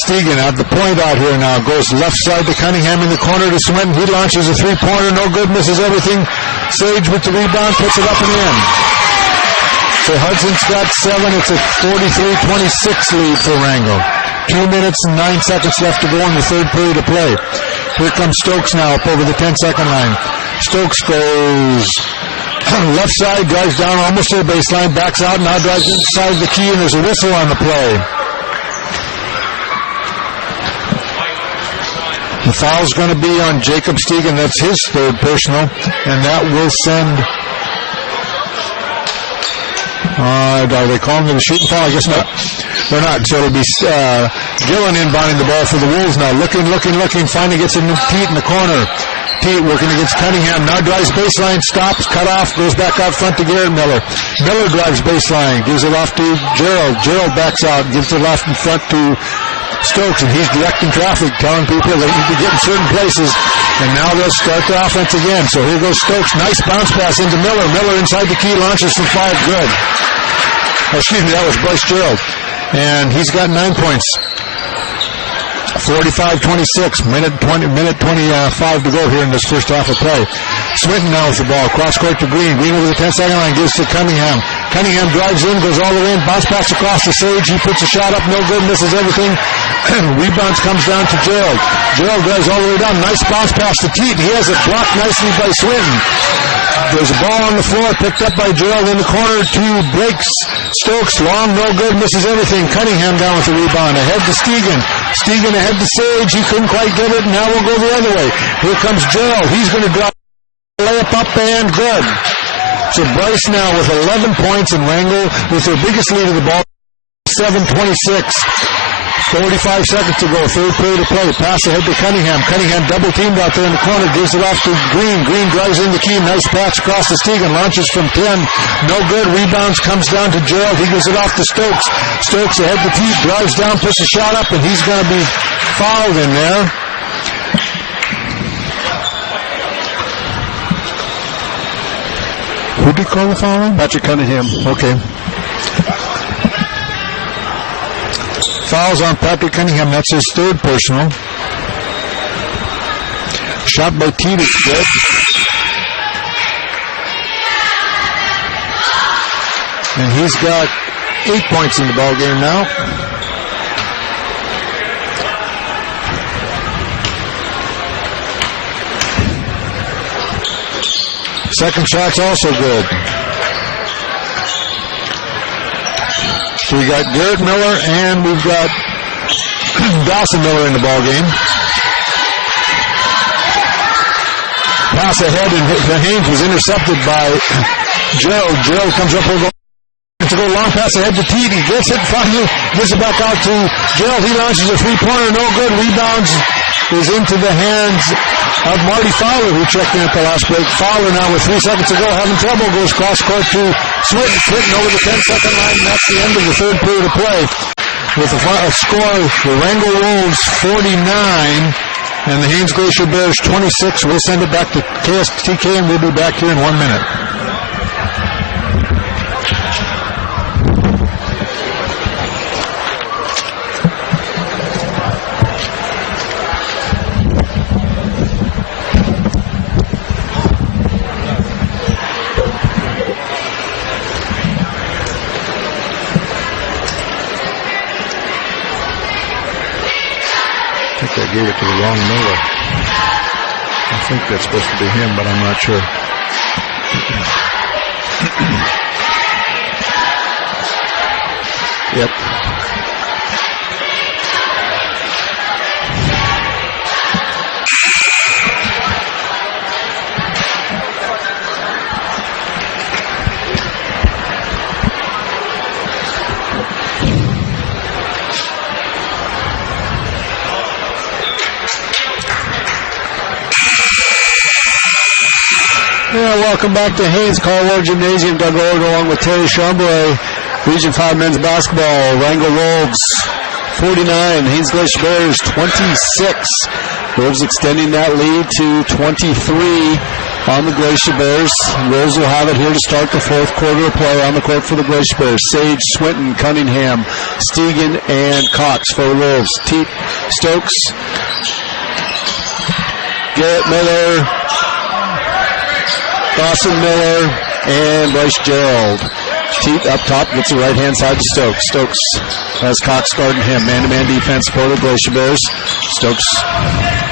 Stegan at the point out here now. Goes left side to Cunningham in the corner to Swinton. He launches a three-pointer. No good. Misses everything. Sage with the rebound. Puts it up and in. So Hudson's got 7. It's a 43-26 lead for Wrangell. 2 minutes and 9 seconds left to go in the third period of play. Here comes Stokes now up over the 10-second line. Stokes goes left side, drives down almost to the baseline, backs out, now drives inside the key, and there's a whistle on the play. The foul's going to be on Jacob Stegan. That's his third personal, and that will send Are they calling it a shooting foul? I guess not. They're not. So it'll be Gillen inbounding the ball for the Wolves now. Looking. Finally gets in Pete in the corner. Pete working against Cunningham. Now drives baseline, stops, cut off, goes back out front to Garrett Miller. Miller drives baseline, gives it off to Gerald. Gerald backs out, gives it off in front to Stokes, and he's directing traffic, telling people they need to get in certain places. And now they'll start the offense again. So here goes Stokes. Nice bounce pass into Miller. Miller inside the key, launches from 5. Good. Excuse me, that was Bryce Gerald. And he's got 9 points. 45-26, minute 25 to go here in this first half of play. Swinton now with the ball, cross court to Green. Green over the 10-second line, gives to Cunningham. Cunningham drives in, goes all the way in, bounce pass across the Sage. He puts a shot up, no good, misses everything. Rebounds comes down to Gerald. Gerald drives all the way down, nice bounce pass to Teat. He has it blocked nicely by Swinton. There's a ball on the floor, picked up by Gerald in the corner to breaks. Stokes, long, no good, misses everything. Cunningham down with the rebound, ahead to Stegan. Stegan ahead to Sage, he couldn't quite get it, and now we'll go the other way. Here comes Gerald, he's going to drop layup up and good. So Bryce now with 11 points and Wrangell with their biggest lead of the ball, 7-26. 45 seconds to go, third period of play. Pass ahead to Cunningham. Cunningham double teamed out there in the corner, gives it off to Green. Green drives in the key, nice pass across to Stegan, launches from 10. No good, rebounds, comes down to Gerald. He gives it off to Stokes. Stokes ahead to Teat, drives down, puts a shot up, and he's going to be fouled in there. Who did he call the foul on? Patrick Cunningham. Okay. Fouls on Patrick Cunningham. That's his third personal. Shot by Teat is good. And he's got 8 points in the ball game now. Second shot's also good. So we got Garrett Miller and we've got Dawson Miller in the ball game. Pass ahead and Haines was intercepted by Gerald. Gerald comes up with to go long pass ahead to Teat. He gets it finally, gives it back out to Gerald. He launches a three-pointer, no good. Rebounds is into the hands of Marty Fowler, who checked in at the last break. Fowler now with 3 seconds to go, having trouble, goes cross court to Swinton. Swinton over the 10-second line, and that's the end of the third period of play. With a score, the Wrangell Wolves 49 and the Haines Glacier Bears 26. We'll send it back to KSTK, and we'll be back here in 1 minute. I gave it to the wrong Miller. I think that's supposed to be him, but I'm not sure. Yep. Yeah, welcome back to Haines Caldwell Gymnasium. Doug Ord along with Terry Chambray. Region 5 men's basketball. Wrangell Wolves 49, Haines Glacier Bears 26. Wolves extending that lead to 23 on the Glacier Bears. Wolves will have it here to start the fourth quarter of play on the court for the Glacier Bears. Sage, Swinton, Cunningham, Stegan, and Cox for the Wolves. Teat, Stokes, Garrett Miller, Dawson Miller, and Bryce Gerald. Teat up top gets the right-hand side to Stokes. Stokes has Cox guarding him. Man-to-man defense for the Glacier Bears. Stokes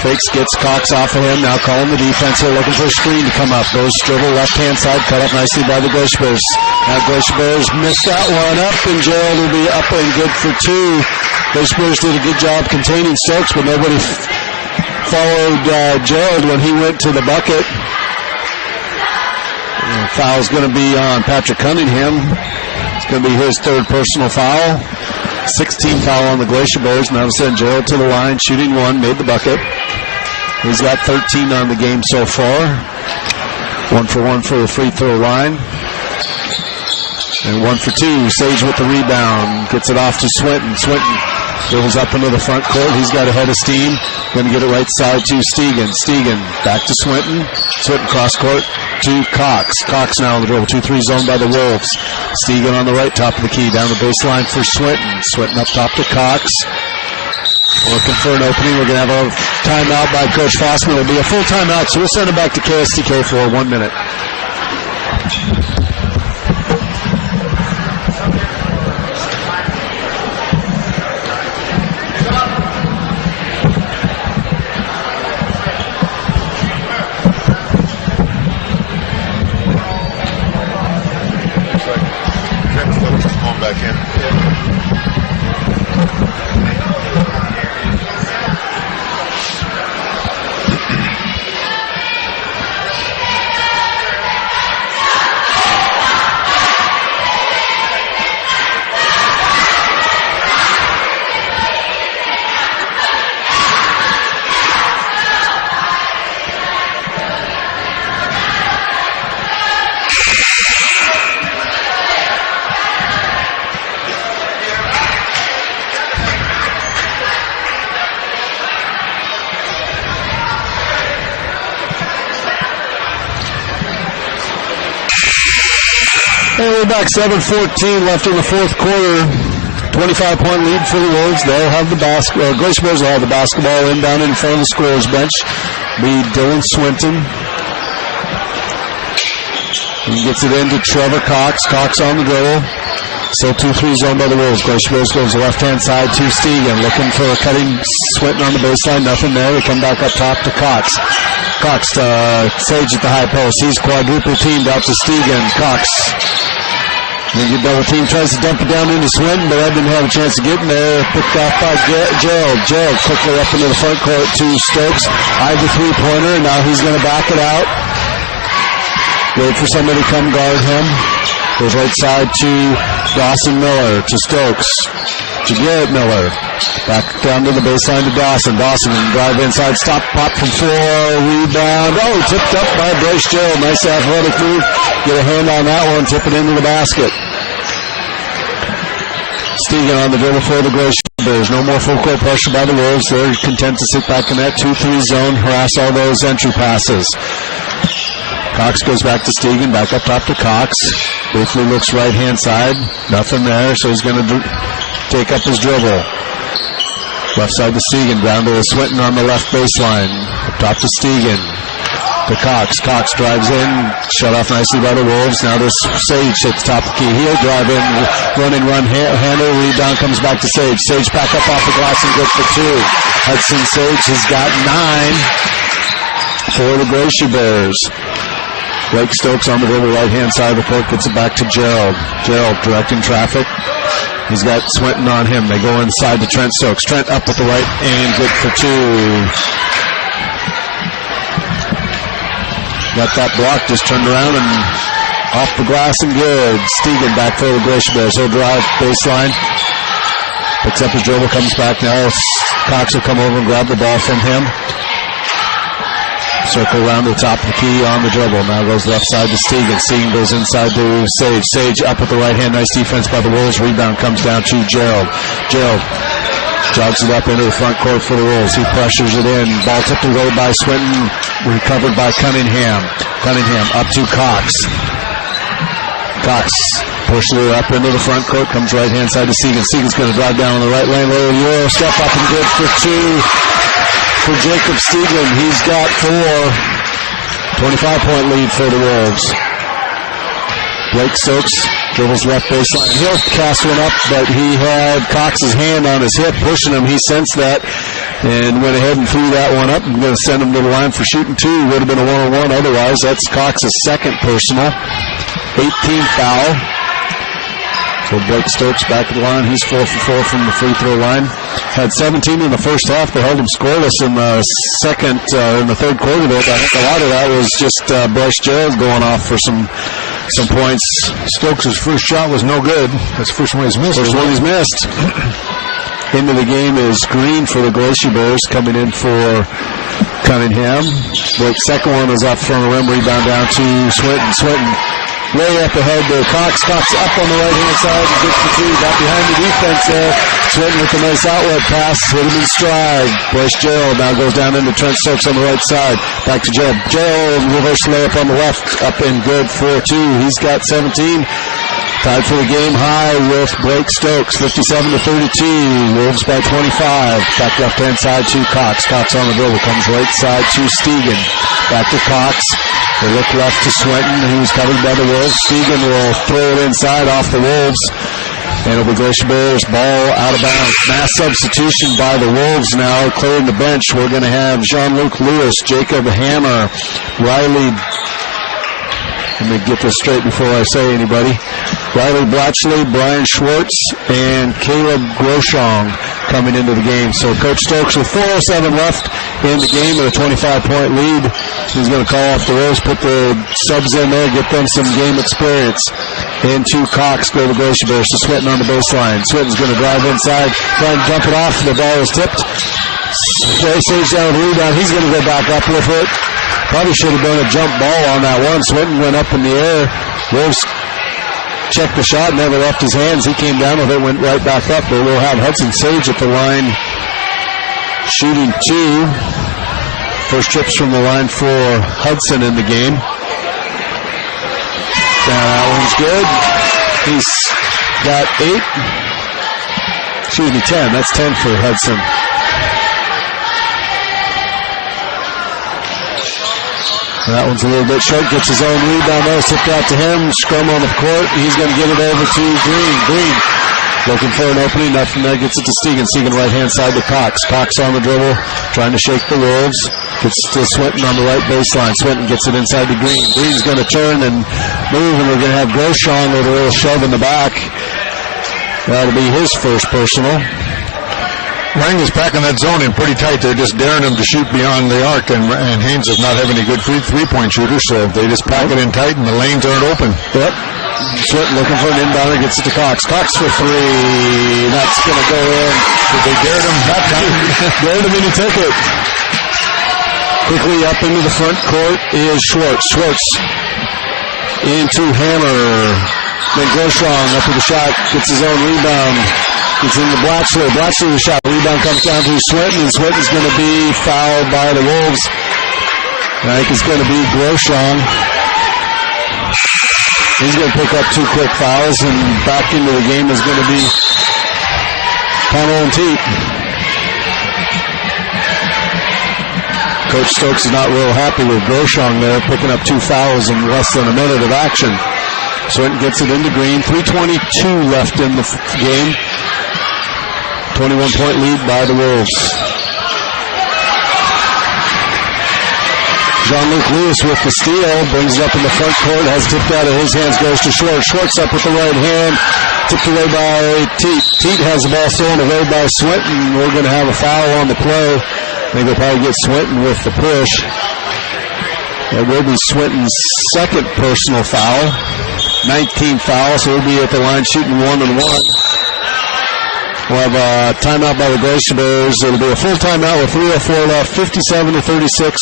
fakes, gets Cox off of him. Now calling the defense here, looking for a screen to come up. Goes dribble left-hand side, cut up nicely by the Glacier Bears. Now Glacier Bears missed that one up, and Gerald will be up and good for 2. Glacier Bears did a good job containing Stokes, but nobody followed Gerald when he went to the bucket. Foul's going to be on Patrick Cunningham. Going to be his third personal foul. 16th foul on the Glacier Bears. Now send Gerald to the line, shooting one, made the bucket. He's got 13 on the game so far. 1 for 1 for the free throw line. And 1 for 2. Sage with the rebound. Gets it off to Swinton. Swinton dribbles up into the front court. He's got a head of steam. Going to get it right side to Stegan. Stegan back to Swinton. Swinton cross court to Cox. Cox now on the dribble. 2-3 zone by the Wolves. Stegan on the right, top of the key. Down the baseline for Swinton. Swinton up top to Cox. Looking for an opening. We're going to have a timeout by Coach Fossman. It'll be a full timeout, so we'll send it back to KSTK for 1 minute. We're back, 7:14 left in the fourth quarter. 25-point lead for the Wolves. They'll have the basketball. Glacier Bears will have the basketball in down in front of the scorer's bench. Be Dylan Swinton. He gets it into Trevor Cox. Cox on the dribble. Still 2-3 zone by the Wolves. Glacier Bears goes left-hand side to Stegan. Looking for a cutting Swinton on the baseline. Nothing there. They come back up top to Cox. Cox to Sage at the high post. He's quadruple teamed out to Stegan. Cox. Then get double team, tries to dump it down into Swinton, but that didn't have a chance to get in there. Picked off by Gerald. Gerald quickly up into the front court to Stokes. Eyes the three-pointer, and now he's going to back it out. Wait for somebody to come guard him. Goes right side to Dawson Miller, to Stokes, to Garrett Miller. Back down to the baseline to Dawson. Dawson drive inside, stop, pop from 4, rebound. Oh, tipped up by Bryce Gerald. Nice athletic move. Get a hand on that one, tip it into the basket. Stegan on the dribble for the Glacier Bears. No more full court pressure by the Wolves. They're content to sit back in that 2-3 zone, harass all those entry passes. Cox goes back to Stegan, back up top to Cox. Briefly looks right-hand side. Nothing there, so he's going to take up his dribble. Left side to Stegan, down to Swinton on the left baseline. Up top to Stegan. To Cox. Cox drives in, shut off nicely by the Wolves. Now there's Sage at the top of the key. He'll drive in, run, handle, rebound, comes back to Sage. Sage back up off the glass and good for 2. Hudson Sage has got 9 for the Glacier Bears. Blake Stokes on the dribble, right-hand side of the court, gets it back to Gerald. Gerald directing traffic. He's got Swinton on him. They go inside to Trent Stokes. Trent up with the right and good for 2. Got that block, just turned around and off the glass and good. Stegan back for the Glacier Bears. He'll drive baseline. Picks up his dribble, comes back now. Cox will come over and grab the ball from him. Circle around to the top of the key on the dribble. Now goes left side to Stegan. Stegan goes inside to Sage. Sage up with the right hand. Nice defense by the Wolves. Rebound comes down to Gerald. Gerald jogs it up into the front court for the Wolves. He pressures it in. Ball tipped away by Swinton. Recovered by Cunningham. Cunningham up to Cox. Cox pushes it up into the front court. Comes right hand side to Stegan. Stegan's going to drive down on the right lane. Little Euro step up and good for 2. For Jacob Stegan, he's got 4. 25-point lead for the Wolves. Blake Stokes dribbles left baseline. He'll cast one up, but he had Cox's hand on his hip, pushing him. He sensed that and went ahead and threw that one up. I'm going to send him to the line for shooting 2. Would have been a 1-on-1 otherwise. That's Cox's second personal. 18th foul. So Blake Stokes back at the line. He's 4 for 4 from the free throw line. Had 17 in the first half. They held him scoreless in the third quarter. But I think a lot of that was just Bryce Gerald going off for some some points. Stokes' first shot was no good. That's the first one he's missed. First one he's missed. Into the game is Green for the Glacier Bears, coming in for Cunningham. Blake's second one is off front of the rim, rebound down to Swinton. Swinton way up ahead to Cox. Cox up on the right-hand side and gets the two. Got behind the defense there. Swinton with a nice outlet pass. Hit him in stride. Bryce Gerald now goes down into Trent Stokes on the right side. Back to Gerald. Gerald reverse layup on the left. Up and good for two. He's got 17. Tied for the game high with Blake Stokes, 57-32. Wolves by 25. Back left-hand side to Cox. Cox on the dribble. Comes right side to Stegan. Back to Cox. They look left to Swinton, who's covered by the Wolves. Stegan will throw it inside off the Wolves. And it'll be Glacier Bears ball out of bounds. Mass substitution by the Wolves now. Clearing the bench. We're going to have Jean-Luc Lewis, Jacob Hammer, Riley. Let me get this straight before I say anybody. Riley Blatchley, Brian Schwartz, and Caleb Groshong coming into the game. So Coach Stokes with 4:07 left in the game with a 25-point lead. He's going to call off the Wolves, put the subs in there, get them some game experience. Into Cox, go to Glacier Bears to Swinton on the baseline. Swinton's going to drive inside, try and dump it off. The ball is tipped. Sage down the rebound. He's going to go back up with it. Probably should have done a jump ball on that one. Swinton went up in the air. Wolves checked the shot, never left his hands. He came down with it, went right back up. But we'll have Hudson Sage at the line shooting two. First trips from the line for Hudson in the game. That one's good. He's got 10. That's 10 for Hudson. That one's a little bit short. Gets his own rebound though. Tipped out to him. Scrum on the court. He's going to get it over to Green. Green looking for an opening. Nothing there. Gets it to Stegan. Stegan right-hand side to Cox. Cox on the dribble. Trying to shake the Wolves. Gets to Swinton on the right baseline. Swinton gets it inside to Green. Green's going to turn and move, and we're going to have Groshong with a little shove in the back. That'll be his first personal. Wrangell's packing that zone in pretty tight. They're just daring him to shoot beyond the arc, and Haines does not have any good three-point shooters, so they just pack it in tight, and the lanes aren't open. Yep. Swinton looking for an inbounder, gets it to Cox. Cox for three. That's going to go in. Did they dare him that time? Dared him, and he took it. Quickly up into the front court is Schwartz. Schwartz into Hammer. Then Groshong up with the shot, gets his own rebound. It's in the Blatchley. Blatchley with a shot. Rebound comes down to Swinton, and Swinton's going to be fouled by the Wolves. I think it's going to be Groshong. He's going to pick up two quick fouls, and back into the game is going to be Connell and Teat. Coach Stokes is not real happy with Groshong there, picking up two fouls in less than a minute of action. Swinton gets it into Green. 3:22 left in the game. 21-point lead by the Wolves. Jean-Luc Lewis with the steal, brings it up in the front court, has tipped out of his hands, goes to Schwartz. Schwartz up with the right hand, tipped away by Teat. Teat has the ball stolen away by Swinton. We're going to have a foul on the play. I think they'll probably get Swinton with the push. That will be Swinton's second personal foul. 19 fouls, so he'll be at the line shooting 1-1. We'll have a timeout by the Glacier Bears. It'll be a full timeout with 3:04 left, 57-36.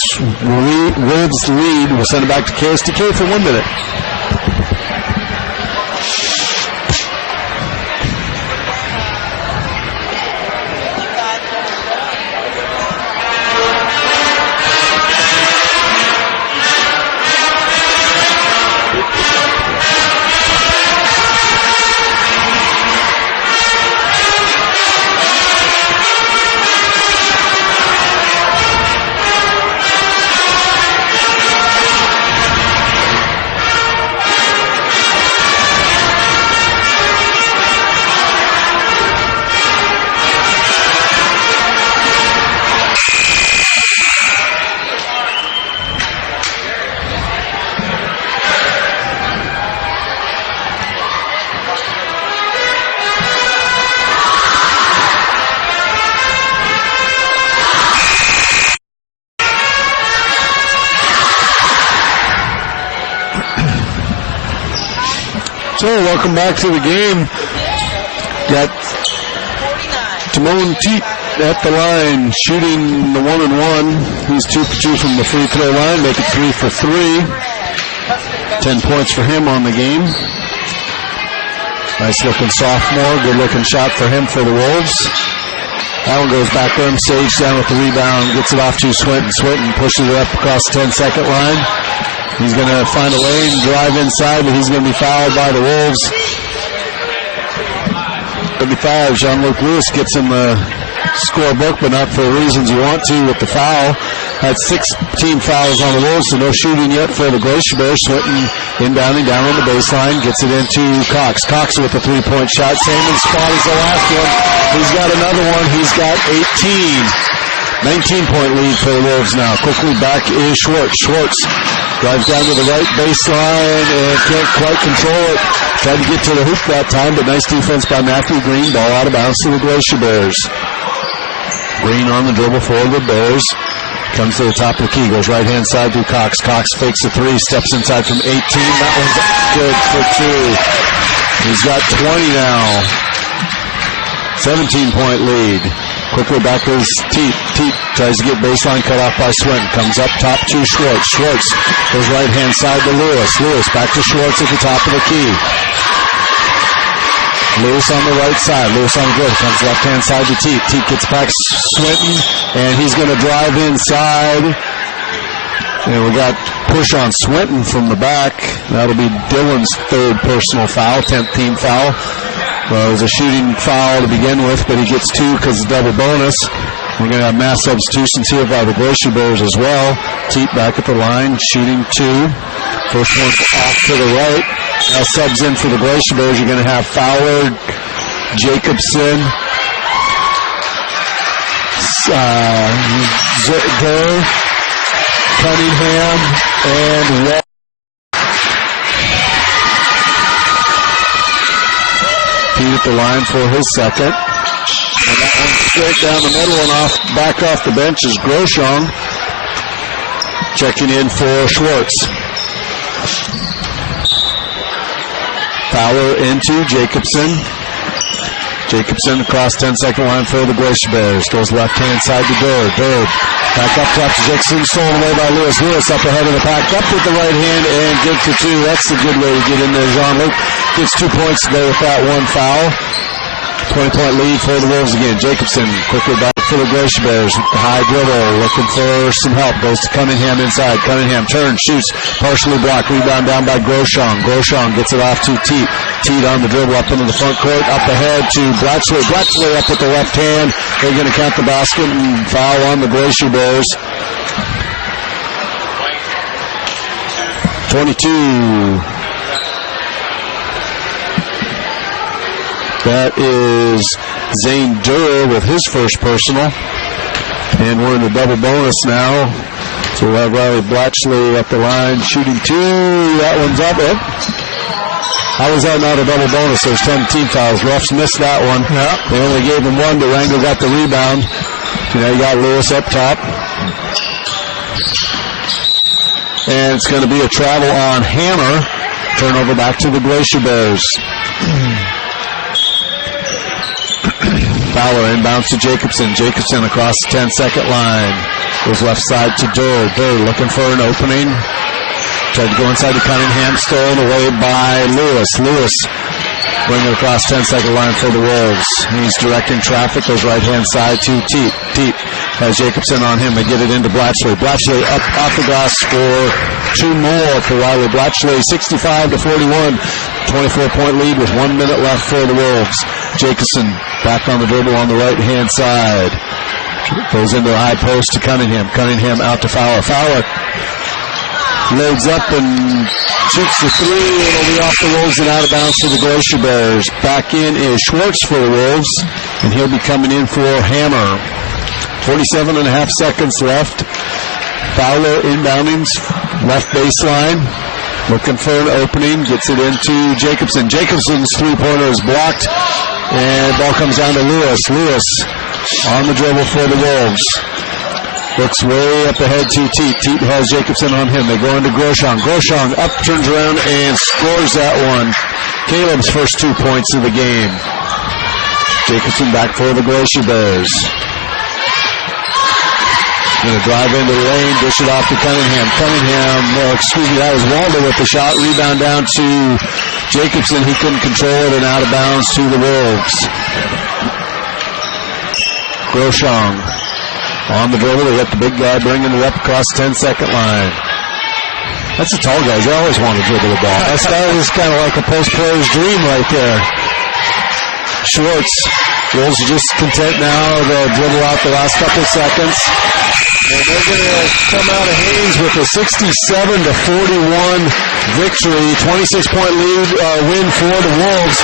Wolves lead. We'll send it back to KSTK for 1 minute. So welcome back to the game. Got Timon Teat at the line, shooting the 1-and-1. He's 2 for 2 from the free throw line, make it 3 for 3. 10 points for him on the game. Nice looking sophomore, good looking shot for him for the Wolves. That one goes back there. Sage down with the rebound, gets it off to Swinton. Swinton pushes it up across the 10-second line. He's going to find a lane, drive inside, but he's going to be fouled by the Wolves. 35, Jean-Luc Lewis gets him a scorebook, but not for the reasons you want to with the foul. Had 16 fouls on the Wolves, so no shooting yet for the Glacier Bears. Swinton inbounding down on the baseline, gets it into Cox. Cox with a 3-point shot. Same spot as the last one. He's got another one. He's got 18. 19-point lead for the Wolves now. Quickly back is Schwartz. Schwartz drives down to the right baseline and can't quite control it. Tried to get to the hoop that time, but nice defense by Matthew Green. Ball out of bounds to the Glacier Bears. Green on the dribble for the Bears. Comes to the top of the key, goes right-hand side to Cox. Cox fakes a 3, steps inside from 18. That one's good for 2. He's got 20 now. 17-point lead. Quickly back is Teat. Teat tries to get baseline cut off by Swinton. Comes up top to Schwartz. Schwartz goes right-hand side to Lewis. Lewis back to Schwartz at the top of the key. Lewis on the right side. Lewis on the good. Comes left-hand side to Teat. Teat gets back Swinton, and he's going to drive inside. And we got push on Swinton from the back. That'll be Dylan's 3rd personal foul, 10th team foul. Well, it was a shooting foul to begin with, but he gets 2 because it's double bonus. We're going to have mass substitutions here by the Glacier Bears as well. Teat back at the line, shooting 2. First one off to the right. Now subs in for the Glacier Bears. You're going to have Fowler, Jacobson, Zer, Cunningham, and Wall. Teat at the line for his second. And that one straight down the middle and back off the bench is Groshong. Checking in for Schwartz. Fowler into Jacobson. Jacobson across 10-second line for the Glacier Bears. Goes left-hand side to Durd. Durd back up top to Jacobson. Stolen away by Lewis. Lewis up ahead of the pack. Up with the right hand and good for 2. That's a good way to get in there. Jean-Luc gets 2 points to go with that one foul. 20-point lead for the Wolves again. Jacobson quickly back for the Glacier Bears. High dribble, looking for some help. Goes to Cunningham inside. Cunningham turns, shoots, partially blocked. Rebound down by Groshong. Groshong gets it off to Teat. Teat on the dribble up into the front court. Up ahead to Blatchley. Blatchley up with the left hand. They're going to count the basket and foul on the Glacier Bears. 22. That is Zane Durr with his first personal. And we're in the double bonus now. So we'll have Riley Blatchley at the line shooting 2. That one's up. How was that not a double bonus? There's 10 team fouls. Refs missed that one. Yeah. They only gave him 1, but Wrangell got the rebound. So now you got Lewis up top. And it's going to be a travel on Hammer. Turnover back to the Glacier Bears. Fowler inbounds to Jacobson. Jacobson across the 10-second line. Goes left side to Durr. Durr looking for an opening. Tried to go inside to Cunningham. Stolen away by Lewis. Lewis bringing it across 10-second line for the Wolves. He's directing traffic. Goes right-hand side to Teat. Teat has Jacobson on him. They get it into Blatchley. Blatchley up off the glass for 2 more for Riley Blatchley. 65-41. 24-point lead with 1 minute left for the Wolves. Jacobson back on the dribble on the right-hand side. Goes into the high post to Cunningham. Cunningham out to Fowler. Fowler loads up and shoots the 3. It'll be off the Wolves and out of bounds for the Glacier Bears. Back in is Schwartz for the Wolves, and he'll be coming in for Hammer. 47.5 seconds left. Fowler inbounding left baseline. Looking for an opening. Gets it into Jacobson. Jacobson's 3-pointer is blocked. And ball comes down to Lewis. Lewis on the dribble for the Wolves. Looks way up ahead to Teat. Teat has Jacobson on him. They go into Groshong. Groshong up, turns around, and scores that one. Caleb's first 2 points of the game. Jacobson back for the Glacier Bears. Going to drive into the lane, dish it off to Cunningham. That was Waldo with the shot. Rebound down to Jacobson, who couldn't control it, and out of bounds to the Wolves. Groshong on the dribble. They let the big guy bringing it up across the 10-second line. That's the tall guys. They always want to dribble the ball. That was kind of like a post player's dream right there. Schwartz. Wolves are just content now. They'll dribble out the last couple seconds. And they're going to come out of Haines with a 67-41 victory. 26-point lead win for the Wolves.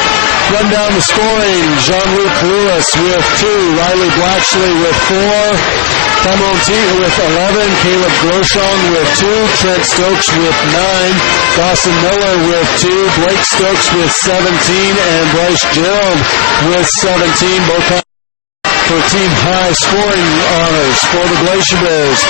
Run down the scoring. Jean-Luc Lewis with 2. Riley Blatchley with 4. Cameron Teeter with 11. Caleb Groshong with 2. Trent Stokes with 9. Dawson Miller with 2. Blake Stokes with 17. And Bryce Gerald with 17. Both for team high scoring honors for the Glacier Bears.